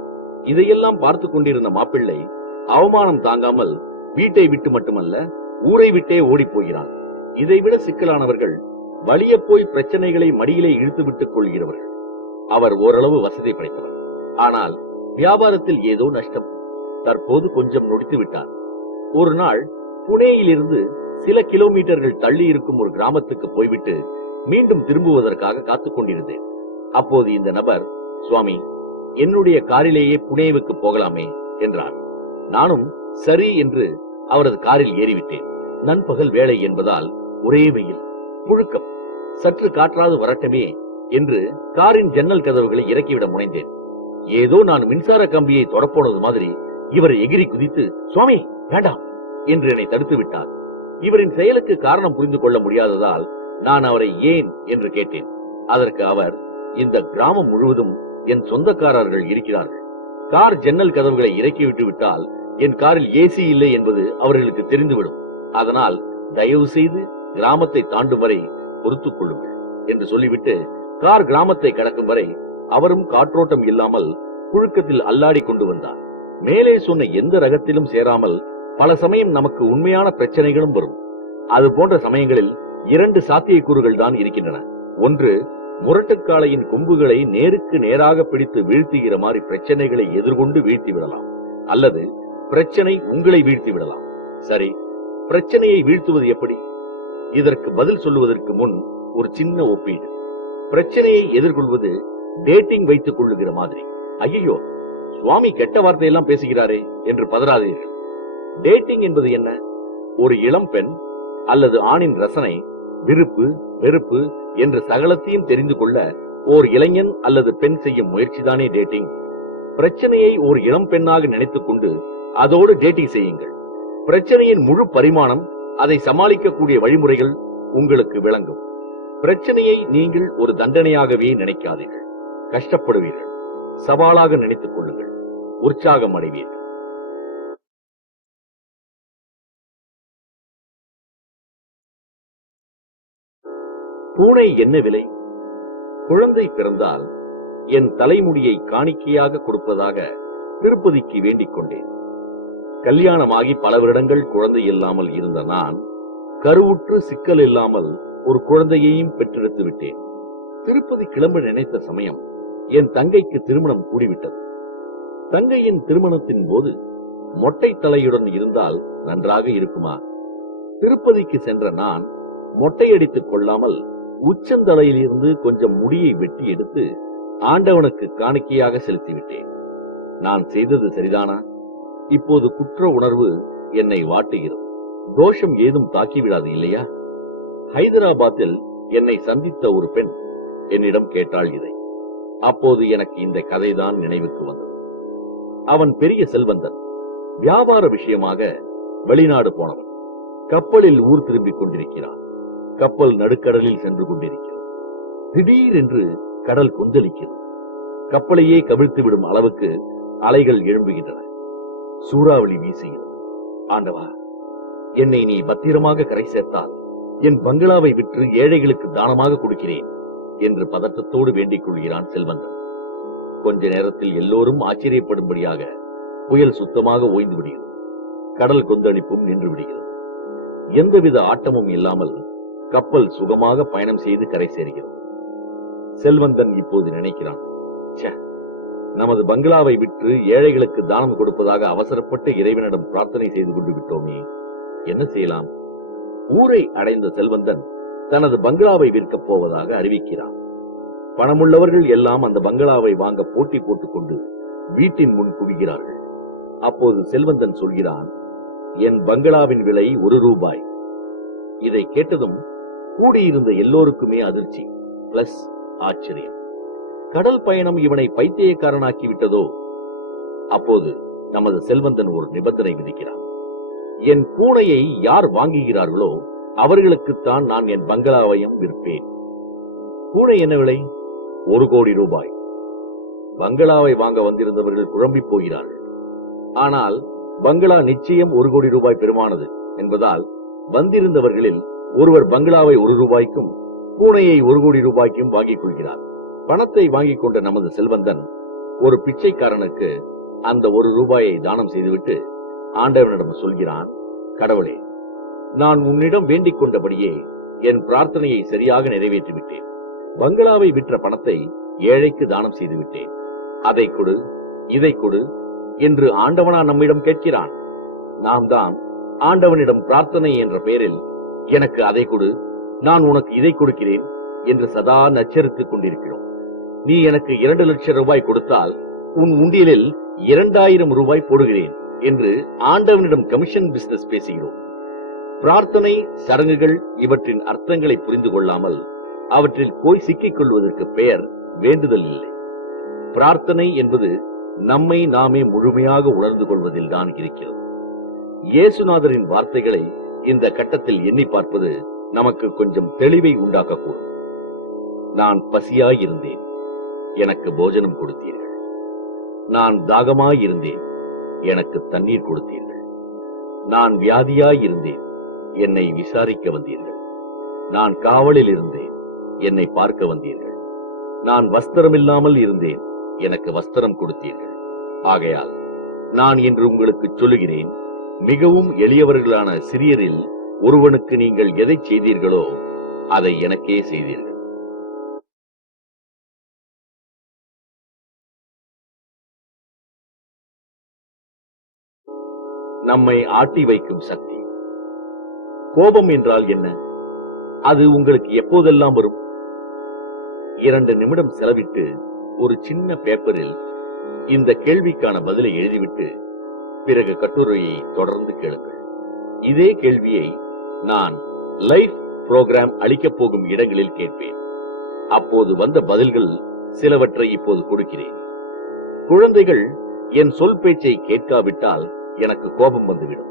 இதையெல்லாம் பார்த்து கொண்டிருந்த மாப்பிள்ளை அவமானம் தாங்காமல் வீட்டை விட்டு மட்டுமல்ல ஊரை விட்டே ஓடி போகிறான். இதைவிட சிக்கலானவர்கள் வலிய போய் பிரச்சனைகளை மடியிலே இழுத்து விட்டுக் கொள்கிறவர்கள். அவர் ஓரளவு வசதி படைத்தவர். ஆனால் வியாபாரத்தில் ஏதோ நஷ்டம். தற்போது கொஞ்சம் நொடித்து விட்டார். ஒரு நாள் புனேயிலிருந்து சில கிலோமீட்டர்கள் தள்ளி இருக்கும் ஒரு கிராமத்துக்கு போய்விட்டு மீண்டும் திரும்புவதற்காக காத்துக் கொண்டிருந்தேன். அப்போது இந்த நபர், சுவாமி, என்னுடைய காரிலேயே புனேவுக்கு போகலாமே என்றார். நானும் சரி என்று அவரது காரில் ஏறிவிட்டேன். நண்பகல் வேளை என்பதால் ஒரே வெயில், புழுக்கம். சற்று காற்றாது வரட்டமே என்று காரின் ஜன்னல் கதவுகளை இறக்கிவிட முனைந்தேன். ஏதோ நான் மின்சார கம்பியை தொடப்போனது மாதிரி இவர் எகிரி குதித்து, சுவாமி வேண்டாம் என்று என்னை தடுத்து விட்டார். இவரின் செயலுக்கு காரணம் புரிந்து கொள்ள முடியாததால் நான் அவரை ஏன் என்று கேட்டேன். அதற்கு அவர், இந்த கிராமம் முழுவதும் என் சொந்தக்காரர்கள் இருக்கிறார்கள். கார் ஜன்னல் கதவுகளை இறக்கிவிட்டு விட்டால் என் காரில் ஏசி இல்லை என்பது அவர்களுக்கு தெரிந்துவிடும். அதனால் தயவு செய்து கிராமத்தை தாண்டும் வரை பொறுத்துக் கொள்ளுங்கள் என்று சொல்லிவிட்டு கார் கிராமத்தை கடக்கும் வரை அவரும் காற்றோட்டம் இல்லாமல் புழுக்கத்தில் அல்லாடி கொண்டு வந்தார். மேலே சொன்ன எந்த ரகத்திலும் சேராமல் பல சமயம் நமக்கு உண்மையான பிரச்சனைகளும் வரும். அது போன்ற சமயங்களில் 2 சாத்தியக்கூறுகள் தான் இருக்கின்றன. ஒன்று, முரட்டுக்காளையின் கொம்புகளை நேருக்கு நேராக பிடித்து வீழ்த்துகிற மாதிரி பிரச்சனைகளை எதிர்கொண்டு வீழ்த்தி விடலாம். அல்லது பிரச்சனை உங்களை வீழ்த்தி விடலாம். சரி, பிரச்சனையை வீழ்த்துவது எப்படி? இதற்கு பதில் சொல்லுவதற்கு முன் ஒரு சின்ன ஒப்பீடு. பிரச்சனையை எதிர்கொள்வது டேட்டிங் வைத்துக் கொள்ளுகிற மாதிரி. ஐயோ, சுவாமி கெட்ட வார்த்தையெல்லாம் பேசுகிறாரே என்று பதறாதீர்கள். டேட்டிங் என்பது என்ன? ஒரு இளம் பெண் அல்லது ஆணின் ரசனை, விருப்பு வெறுப்பு என்று சகலத்தையும் தெரிந்து கொள்ள ஓர் இளைஞன் அல்லது பெண் செய்யும் முயற்சிதானே டேட்டிங். பிரச்சனையை ஒரு இளம் பெண்ணாக நினைத்துக் கொண்டு அதோடு டேட்டிங் செய்யுங்கள். பிரச்சனையின் முழு பரிமாணம், அதை சமாளிக்கக்கூடிய வழிமுறைகள் உங்களுக்கு விளங்கும். பிரச்சனையை நீங்கள் ஒரு தண்டனையாகவே நினைக்காதீர்கள். கஷ்டப்படுவீர்கள். சவாலாக நினைத்துக் கொள்ளுங்கள். உற்சாகம் அடைவீர்கள். பூனை என்ன விலை? குழந்தை பிறந்தால் என் தலைமுடியை காணிக்கையாக கொடுப்பதாக திருப்பதிக்கு வேண்டிக் கொண்டேன். கல்யாணமாகி பல வருடங்கள் குழந்தை இல்லாமல் இருந்த நான் கருவுற்று சிக்கல் இல்லாமல் ஒரு குழந்தையையும் பெற்றெடுத்து விட்டேன். திருப்பதி கிளம்ப நினைத்த சமயம் என் தங்கைக்கு திருமணம் கூடிவிட்டது. தங்கையின் திருமணத்தின் போது மொட்டை தலையுடன் இருந்தால் நன்றாக இருக்குமா? திருப்பதிக்கு சென்ற நான் மொட்டையடித்துக் கொள்ளாமல் உச்சந்தலையிலிருந்து கொஞ்சம் முடியை வெட்டி எடுத்து ஆண்டவனுக்கு காணிக்கையாக செலுத்திவிட்டேன். நான் செய்தது சரிதானா? இப்போது குற்ற உணர்வு என்னை வாட்டுகிறது. தோஷம் ஏதும் தாக்கிவிடாது இல்லையா? ஹைதராபாத்தில் என்னை சந்தித்த ஒரு பெண் என்னிடம் கேட்டாள் இதை. அப்போது எனக்கு இந்த கதைதான் நினைவுக்கு வந்தது. அவன் பெரிய செல்வந்தன், வியாபார விஷயமாக வெளிநாடு போனவன். கப்பலில் ஊர் திரும்பிக் கொண்டிருக்கிறான். கப்பல் நடுக்கடலில் சென்று கொண்டிருக்கிறது. திடீரென்று கடல் கொந்தளிக்கிறது. கப்பலையே கவிழ்த்து விடும் அளவுக்கு அலைகள் எழும்புகின்றன. சூறாவளி வீசுகிறது. ஆண்டவா, என்னை நீ பத்திரமாக கரை சேர்த்தால் என் பங்களாவை விற்று ஏழைகளுக்கு தானமாக கொடுக்கிறேன் என்று பதட்டத்தோடு வேண்டிக் கொள்கிறான் செல்வந்தன். கொஞ்ச நேரத்தில் எல்லோரும் ஆச்சரியப்படும்படியாக புயல் சுத்தமாக ஓய்ந்து விடுகிறது. கடல் கொந்தளிப்பும் நின்று விடுகிறது. எந்தவித ஆட்டமும் இல்லாமல் கப்பல் சுகமாக பயணம் செய்து கரை சேர்கிறது. செல்வந்தன் இப்போது நினைக்கிறான், நமது பங்களாவை விற்று ஏழைகளுக்கு தானம் கொடுப்பதாக அவசரப்பட்டு இறைவனிடம் பிரார்த்தனை செய்து கொண்டு விட்டோமே, என்ன செய்யலாம்? ஊரை அடைந்த செல்வந்தன் தனது பங்களாவை விற்கப் போவதாக அறிவிக்கிறான். பணமுள்ளவர்கள் எல்லாம் அந்த பங்களாவை வாங்க போட்டி போட்டுக் கொண்டு வீட்டின் முன் குவிகிறார்கள். அப்போது செல்வந்தன் சொல்கிறான், என் பங்களாவின் விலை 1 ரூபாய். இதை கேட்டதும் கூடியிருந்த எல்லோருக்குமே அதிர்ச்சி பிளஸ் ஆச்சரியம். கடல் பயணம் இவனை பைத்தியக்காரனாக்கி விட்டதோ? அப்போது நமது செல்வந்தன் ஒரு நிபந்தனை விதிக்கிறான். என் பூனையை யார் வாங்குகிறார்களோ அவர்களுக்குத்தான் நான் என் பங்களாவையும் விற்பேன். பூனை என்ன விலை? 1 கோடி ரூபாய். பங்களாவை வாங்க வந்திருந்தவர்கள் குழம்பி போகிறார்கள். ஆனால் பங்களா நிச்சயம் 1 கோடி ரூபாய் பெருமானது என்பதால் வந்திருந்தவர்களில் ஒருவர் பங்களாவை 1 ரூபாய்க்கும் பூனையை 1 கோடி ரூபாய்க்கும் வாங்கிக் கொள்கிறார். பணத்தை வாங்கிக் கொண்ட நமது செல்வந்தன் ஒரு பிச்சைக்காரனுக்கு அந்த 1 ரூபாயை தானம் செய்துவிட்டு ஆண்டவனிடம் சொல்கிறான், கடவுளே, நான் உன்னிடம் வேண்டிக் கொண்டபடியே என் பிரார்த்தனையை சரியாக நிறைவேற்றிவிட்டேன். பங்களாவை விற்ற பணத்தை ஏழைக்கு தானம் செய்துவிட்டேன். அதை கொடு, இதை கொடு என்று ஆண்டவனா நம்மிடம் கேட்கிறான். நாம் தான் ஆண்டவனிடம் பிரார்த்தனை என்ற பெயரில் எனக்கு அதை கொடு, நான் உனக்கு இதை கொடுக்கிறேன் என்று சதா நச்சரித்துக் கொண்டிருக்கிறோம். நீ எனக்கு 2 லட்சம் ரூபாய் கொடுத்தால் உன் உண்டியலில் 2000 ரூபாய் போடுகிறேன் என்று ஆண்டவனிடம் கமிஷன் பிசினஸ் பேசுகிறோம். பிரார்த்தனை, சடங்குகள் இவற்றின் அர்த்தங்களை புரிந்து கொள்ளாமல் அவற்றில் போய் சிக்கிக் கொள்வதற்கு பெயர் வேண்டுதல் இல்லை. பிரார்த்தனை என்பது நம்மை நாமே முழுமையாக உணர்ந்து கொள்வதில் தான் இருக்கிறது. இயேசுநாதரின் வார்த்தைகளை இந்த கட்டத்தில் எண்ணி பார்ப்பது நமக்கு கொஞ்சம் தெளிவை உண்டாக்கக்கூடும். நான் பசியாயிருந்தேன், எனக்கு போஜனம் கொடுத்தீர்கள். நான் தாகமாயிருந்தேன், எனக்கு தண்ணீர் கொடுத்தீர்கள். நான் வியாதியாயிருந்தேன், என்னை விசாரிக்க வந்தீர்கள். நான் காவலில் இருந்தேன், என்னை பார்க்க வந்தீர்கள். நான் வஸ்திரமில்லாமல் இருந்தேன், எனக்கு வஸ்திரம் கொடுத்தீர்கள். ஆகையால் நான் இன்று உங்களுக்கு சொல்லுகிறேன், மிகவும் எளியவர்களான சிறியரில் ஒருவனுக்கு நீங்கள் எதை செய்தீர்களோ அதை எனக்கே செய்தீர்கள். நம்மை ஆட்டி வைக்கும் சக்தி. கோபம் என்றால் என்ன? அது உங்களுக்கு எப்போதெல்லாம் வரும்? 2 நிமிடம் செலவிட்டு ஒரு சின்ன பேப்பரில் இந்த கேள்விக்கான பதிலை எழுதிவிட்டு பிறகு கட்டுரையை தொடர்ந்து கேளுங்கள். இதே கேள்வியை நான் லைஃப் புரோகிராம் அளிக்கப் போகும் இடங்களில் கேட்பேன். அப்போது வந்த பதில்கள் சிலவற்றை இப்போது கொடுக்கிறேன். குழந்தைகள் என் சொல் பேச்சை கேட்காவிட்டால் எனக்கு கோபம் வந்துவிடும்.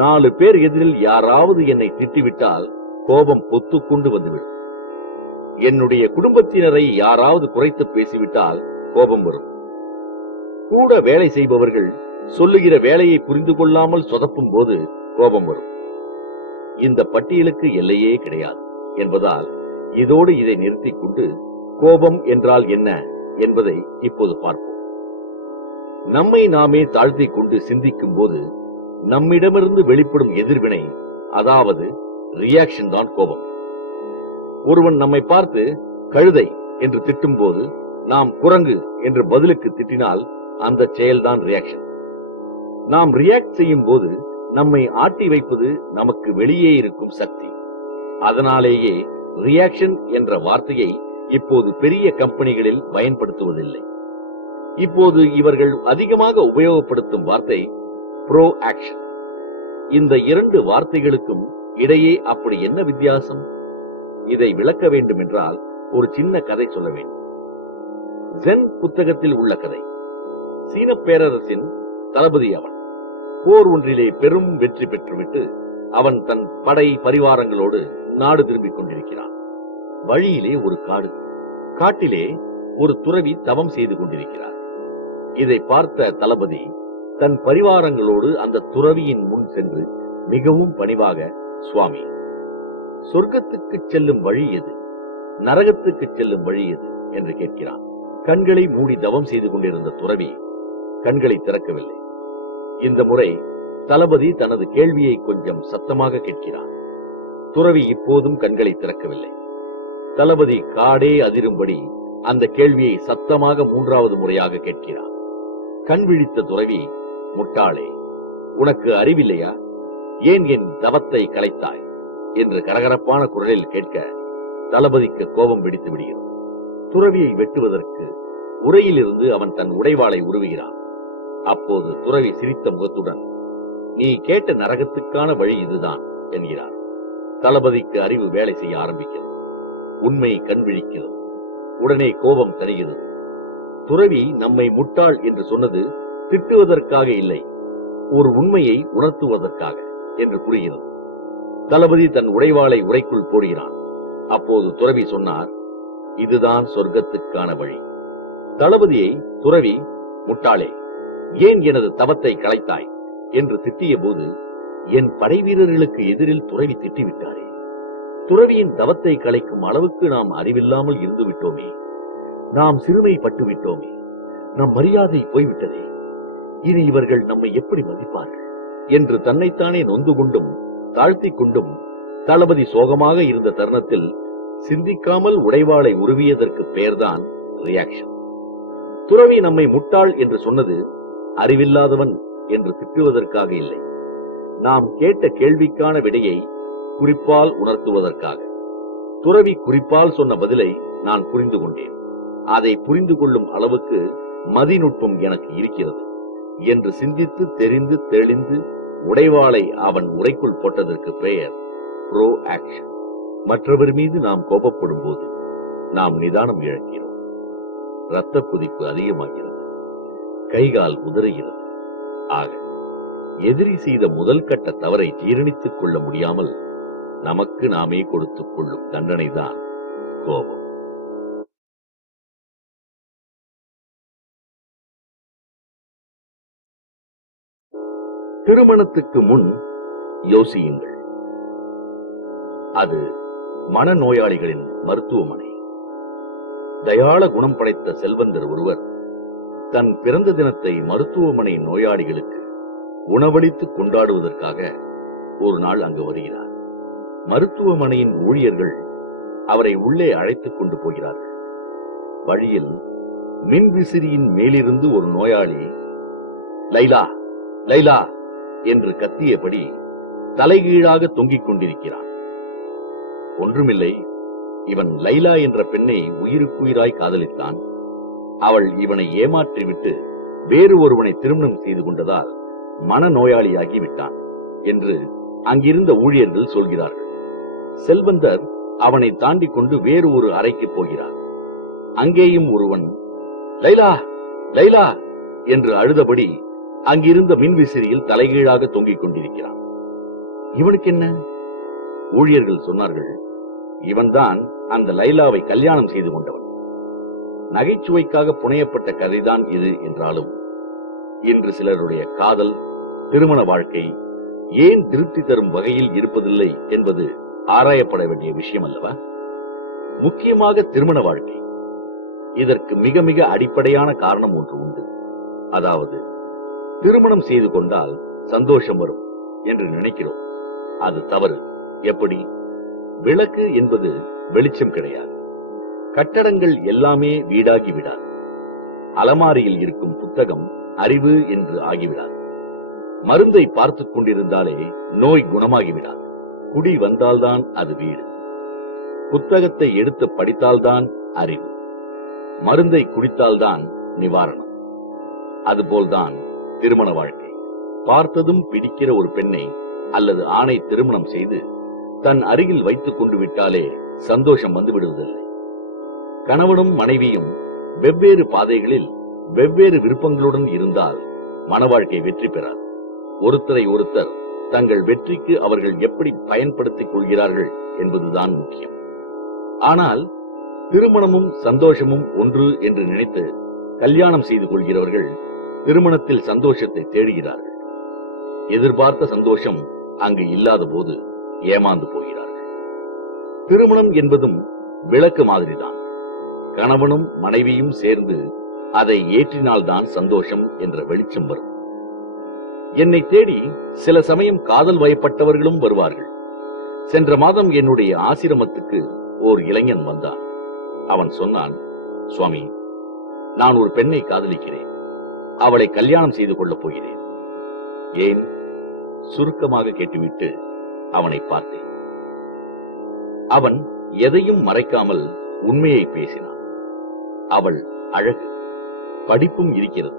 4 பேர் எதிரில் யாராவது என்னை திட்டிவிட்டால் கோபம் பொத்துக்கொண்டு வந்துவிடும். என்னுடைய குடும்பத்தினரை யாராவது குறைத்து பேசிவிட்டால் கோபம் வரும். கூட வேலை செய்பவர்கள் சொல்லுகிற வேலையை புரிந்து கொள்ளாமல் சொதப்பும் போது கோபம் வரும். இந்த பட்டியலுக்கு எல்லையே கிடையாது என்பதால் இதோடு இதை நிறுத்திக் கொண்டு கோபம் என்றால் என்ன என்பதை இப்போது பார்ப்போம். நம்மை நாமே தாழ்த்திக் கொண்டு சிந்திக்கும் போது நம்மிடமிருந்து வெளிப்படும் எதிர்வினை, அதாவது ரியாக்ஷன் தான் கோபம். ஒருவன் நம்மை பார்த்து கழுதை என்று திட்டும் போது நாம் குரங்கு என்று பதிலுக்கு திட்டினால் அந்த செயல்தான் ரியாக்ஷன். நாம் ரியாக்ட் செய்யும் போது நம்மை ஆட்டி வைப்பது நமக்கு வெளியே இருக்கும் சக்தி. அதனாலேயே ரியாக்ஷன் என்ற வார்த்தையை இப்போது பெரிய கம்பெனிகளில் பயன்படுத்துவதில்லை. இப்போது இவர்கள் அதிகமாக உபயோகப்படுத்தும் வார்த்தை ப்ரோ ஆக்ஷன். இந்த 2 வார்த்தைகளுக்கும் இடையே அப்படி என்ன வித்தியாசம்? இதை விளக்க வேண்டும் என்றால் ஒரு சின்ன கதை சொல்ல வேண்டும். ஜென் புத்தகத்தில் உள்ள கதை. சீன பேரரசின் தளபதி அவன். போர் ஒன்றிலே பெரும் வெற்றி பெற்றுவிட்டு அவன் தன் படை பரிவாரங்களோடு நாடு திரும்பிக் கொண்டிருக்கிறான். வழியிலே ஒரு காடு. காட்டிலே ஒரு துறவி தவம் செய்து கொண்டிருக்கிறார். இதை பார்த்த தளபதி தன் பரிவாரங்களோடு அந்த துறவியின் முன் சென்று மிகவும் பணிவாக, சுவாமி, சொர்க்கத்துக்கு செல்லும் வழி எது, நரகத்துக்கு செல்லும் வழி எது என்று கேட்கிறான். கண்களை மூடி தவம் செய்து கொண்டிருந்த துறவி கண்களை திறக்கவில்லை. இந்த முறை தளபதி தனது கேள்வியை கொஞ்சம் சத்தமாக கேட்கிறான். துறவி இப்போதும் கண்களை திறக்கவில்லை. தளபதி காடே அதிரும்படி அந்த கேள்வியை சத்தமாக 3வது முறையாக கேட்கிறான். கண் விழித்த துறவி, முட்டாளே, உனக்கு அறிவில்லையா? ஏன் என் தவத்தை கலைத்தாய் என்று கரகரப்பான குரலில் கேட்க தளபதிக்கு கோபம் பிடித்து விடுகிறது. துறவியை வெட்டுவதற்கு உரையிலிருந்து அவன் தன் உடைவாளை உருவுகிறான். அப்போது துறவி சிரித்த முகத்துடன், நீ கேட்ட நரகத்துக்கான வழி இதுதான் என்கிறார். தளபதிக்கு அறிவு வேலை செய்ய ஆரம்பிக்கிறது. உண்மை கண் விழிக்கிறது. உடனே கோபம் தணிகிறது. துறவி நம்மை முட்டாள் என்று சொன்னது திட்டுவதற்காக இல்லை, ஒரு உண்மையை உணர்த்துவதற்காக என்று புரிகிறது. தளபதி தன் உடைவாளை உரைக்குள் போடுகிறான். அப்போது துறவி சொன்னார், இதுதான் சொர்க்கத்துக்கான வழி. தளபதியை துறவி, முட்டாளே, ஏன் எனது தவத்தை கலைத்தாய் என்று திட்டிய போது, என் படை வீரர்களுக்கு எதிரில் துறவி திட்டிவிட்டாரே, துறவியின் தவத்தை கலைக்கும் அளவுக்கு நாம் அறிவில்லாமல் இருந்து விட்டோமே, நாம் சிறுமைப்பட்டு விட்டோமே, நம் மரியாதை போய்விட்டதே, இனி இவர்கள் நம்மை எப்படி மதிப்பார்கள் என்று தன்னைத்தானே நொந்து கொண்டும் தாழ்த்திக் கொண்டும் தளபதி சோகமாக இருந்த தருணத்தில் சிந்திக்காமல் உடைவாளை உருவியதற்கு பெயர்தான் ரியாக்ஷன். துறவி நம்மை முட்டாள் என்று சொன்னது அறிவில்லாதவன் என்று திட்டுவதற்காக இல்லை, நாம் கேட்ட கேள்விக்கான விடையை குறிப்பால் உணர்த்துவதற்காக. துறவி குறிப்பால் சொன்ன பதிலை நான் புரிந்து கொண்டேன். அதை புரிந்து கொள்ளும் அளவுக்கு மதிநுட்பம் எனக்கு இருக்கிறது என்று சிந்தித்து தெரிந்து தெளிந்து உடைவாளை அவன் உரைக்குள் போட்டதற்கு பெயர் ப்ரோ ஆக்ஷன். மற்றவர் மீது நாம் கோபப்படும் போது நாம் நிதானம் இழக்கிறோம். இரத்த கொதிப்பு அதிகமாகிறது, கைகால் உதறுகிறது. ஆக எதிரி செய்த முதல் கட்ட தவறை ஜீரணித்துக் கொள்ள முடியாமல் நமக்கு நாமே கொடுத்துக் கொள்ளும் தண்டனைதான் கோபம். திருமணத்துக்கு முன் யோசியுங்கள். அது மனநோயாளிகளின் மருத்துவமனை. தயாள குணம் படைத்த செல்வந்தர் ஒருவர் தன் பிறந்த தினத்தை மருத்துவமனை நோயாளிகளுக்கு உணவளித்து கொண்டாடுவதற்காக ஒரு நாள் அங்கு வருகிறார். மருத்துவமனையின் ஊழியர்கள் அவரை உள்ளே அழைத்துக் கொண்டு போகிறார்கள். வழியில் மின்விசிறியின் மேலிருந்து ஒரு நோயாளி லைலா லைலா என்று கத்தியபடி தலைகீழாக தொங்கிக் கொண்டிருக்கிறான். ஒன்றுமில்லை, இவன் லைலா என்ற பெண்ணை உயிருக்குயிராய் காதலித்தான். அவள் இவனை ஏமாற்றிவிட்டு வேறு ஒருவனை திருமணம் செய்து கொண்டதால் மனநோயாளியாகி விட்டான் என்று அங்கிருந்த ஊழியர்கள் சொல்கிறார்கள். செல்வந்தர் அவனை தாண்டி கொண்டு வேறு ஒரு அறைக்கு போகிறார். அங்கேயும் ஒருவன் லைலா லைலா என்று அழுதபடி அங்கிருந்த மின்விசிறியில் தலைகீழாக தொங்கிக் கொண்டிருக்கிறான். இவனுக்கு என்ன? ஊழியர்கள் சொன்னார்கள், இவன்தான் அந்த லைலாவை கல்யாணம் செய்து கொண்டவன். நகைச்சுவைக்காக புனையப்பட்ட கதைதான் இது என்றாலும் இன்று சிலருடைய காதல், திருமண வாழ்க்கை ஏன் திருப்தி தரும் வகையில் இருப்பதில்லை என்பது ஆராயப்பட வேண்டிய விஷயம் அல்லவா? முக்கியமாக திருமண வாழ்க்கை. இதற்கு மிக மிக அடிப்படையான காரணம் ஒன்று உண்டு. அதாவது, திருமணம் செய்து கொண்டால் சந்தோஷம் வரும் என்று நினைக்கிறோம். அது தவறு. எப்படி? விளக்கு என்பது வெளிச்சம் கிடையாது. கட்டடங்கள் எல்லாமே வீடாகி விடாது. அலமாரியில் இருக்கும் புத்தகம் அறிவு என்று ஆகிவிடாது. மருந்தை பார்த்துக் கொண்டிருந்தாலே நோய் குணமாகிவிடாது. குடி வந்தால்தான் அது வீடு. புத்தகத்தை எடுத்து படித்தால்தான் அறிவு. மருந்தை குடித்தால்தான் நிவாரணம். அதுபோல்தான் திருமண வாழ்க்கை. பார்த்ததும் பிடிக்கிற ஒரு பெண்ணை அல்லது ஆணை திருமணம் செய்து தன் அருகில் வைத்துக் கொண்டு விட்டாலே சந்தோஷம் வந்து விடுவதில்லை. கணவனும் மனைவியும் வெவ்வேறு பாதைகளில் வெவ்வேறு விருப்பங்களுடன் இருந்தால் மன வாழ்க்கை வெற்றி பெறாது. ஒருத்தரை ஒருத்தர் தங்கள் வெற்றிக்கு அவர்கள் எப்படி பயன்படுத்திக் கொள்கிறார்கள் என்பதுதான் முக்கியம். ஆனால் திருமணமும் சந்தோஷமும் ஒன்று என்று நினைத்து கல்யாணம் செய்து கொள்கிறவர்கள் திருமணத்தில் சந்தோஷத்தை தேடுகிறார்கள். எதிர்பார்த்த சந்தோஷம் அங்கு இல்லாத போது ஏமாந்து போகிறார்கள். திருமணம் என்பதும் விளக்கு மாதிரிதான். கணவனும் மனைவியும் சேர்ந்து அதை ஏற்றினால்தான் சந்தோஷம் என்ற வெளிச்சம் வரும். என்னை தேடி சில சமயம் காதல் வயப்பட்டவர்களும் வருவார்கள். சென்ற மாதம் என்னுடைய ஆசிரமத்துக்கு ஓர் இளைஞன் வந்தான். அவன் சொன்னான், சுவாமி, நான் ஒரு பெண்ணை காதலிக்கிறேன். அவளை கல்யாணம் செய்து கொள்ளப் போகிறேன். ஏன்? சுருக்கமாக கேட்டுவிட்டு அவனை பார்த்தேன். அவன் எதையும் மறைக்காமல் உண்மையை பேசினான். அவள் அழகு, படிப்பும் இருக்கிறது.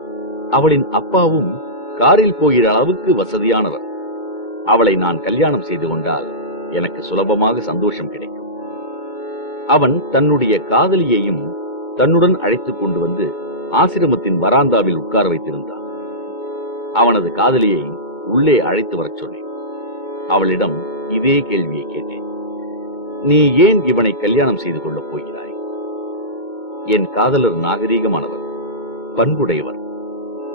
அவளின் அப்பாவும் காரில் போகிற அளவுக்கு வசதியானவர். அவளை நான் கல்யாணம் செய்து கொண்டால் எனக்கு சுலபமாக சந்தோஷம் கிடைக்கும். அவன் தன்னுடைய காதலியையும் தன்னுடன் அழைத்துக் கொண்டு வந்து ஆசிரமத்தின் வராந்தாவில் உட்கார வைத்திருந்தான். அவனது காதலியை உள்ளே அழைத்து வரச் சொன்னேன். அவளிடம் இதே கேள்வியை கேட்டேன். நீ ஏன் இவனை கல்யாணம் செய்து கொள்ளப் போகிறாய்? என் காதலர் நாகரீகமானவர், பண்புடையவர்,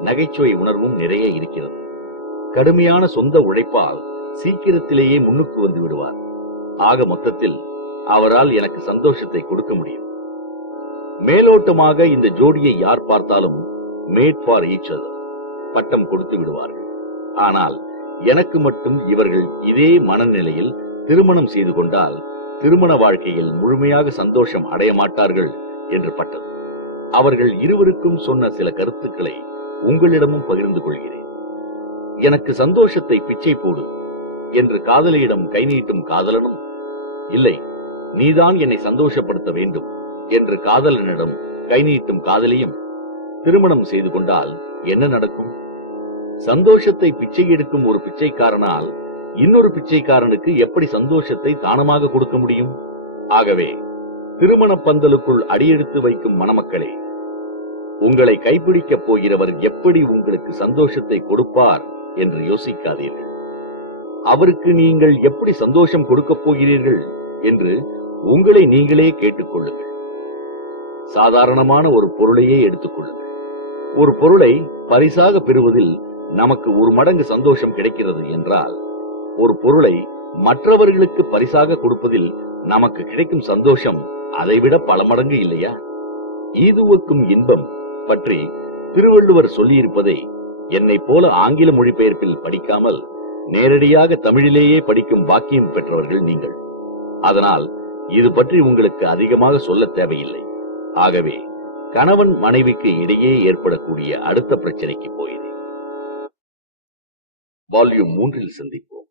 நகைச்சுவை உணர்வும் நிறைய இருக்கிறது. கடுமையான சொந்த உழைப்பால் சீக்கிரத்திலேயே முன்னுக்கு வந்து விடுவார். ஆக மொத்தத்தில் அவரால் எனக்கு சந்தோஷத்தை கொடுக்க முடியும். மேலோட்டமாக இந்த ஜோடியை யார் பார்த்தாலும் மேட் ஃபார் ஈச் அதர் பட்டம் கொடுத்து விடுவார்கள். ஆனால் எனக்கு மட்டும் இவர்கள் இதே மனநிலையில் திருமணம் செய்து கொண்டால் திருமண வாழ்க்கையில் முழுமையாக சந்தோஷம் அடைய மாட்டார்கள் என்று பட்டது. அவர்கள் இருவருக்கும் சொன்ன சில கருத்துக்களை உங்களிடமும் பகிர்ந்து கொள்கிறேன். எனக்கு சந்தோஷத்தை பிச்சை போடு என்று காதலியிடம் கை நீட்டும் காதலனும், இல்லை, நீதான் என்னை சந்தோஷப்படுத்த வேண்டும் என்று காதலனிடம் கை நீட்டும் காதலியும் திருமணம் செய்து கொண்டால் என்ன நடக்கும்? சந்தோஷத்தை பிச்சை எடுக்கும் ஒரு பிச்சைக்காரனால் இன்னொரு பிச்சைக்காரனுக்கு எப்படி சந்தோஷத்தை தானமாக கொடுக்க முடியும்? ஆகவே திருமண பந்தலுக்குள் அடியெடுத்து வைக்கும் மணமக்களே, உங்களை கைப்பிடிக்கப் போகிறவர் எப்படி உங்களுக்கு சந்தோஷத்தை கொடுப்பார் என்று யோசிக்காதீர்கள். அவருக்கு நீங்கள் எப்படி சந்தோஷம் கொடுக்கப் போகிறீர்கள் என்று உங்களை நீங்களே கேட்டுக்கொள்ளுங்கள். சாதாரணமான ஒரு பொருளையே எடுத்துக்கொள்ளுங்கள். ஒரு பொருளை பரிசாக பெறுவதில் நமக்கு 1 மடங்கு சந்தோஷம் கிடைக்கிறது என்றால், ஒரு பொருளை மற்றவர்களுக்கு பரிசாக கொடுப்பதில் நமக்கு கிடைக்கும் சந்தோஷம் அதைவிட பல மடங்கு இல்லையா? ஈதுவக்கும் இன்பம் பற்றி திருவள்ளுவர் சொல்லியிருப்பதை என்னை போல ஆங்கில மொழிபெயர்ப்பில் படிக்காமல் நேரடியாக தமிழிலேயே படிக்கும் பாக்கியம் பெற்றவர்கள் நீங்கள். அதனால் இது பற்றி உங்களுக்கு அதிகமாக சொல்ல தேவையில்லை. ஆகவே கணவன் மனைவிக்கு இடையே ஏற்படக்கூடிய அடுத்த பிரச்சனைக்கு போகிறேன். வால்யூம் 3 சந்திப்போம்.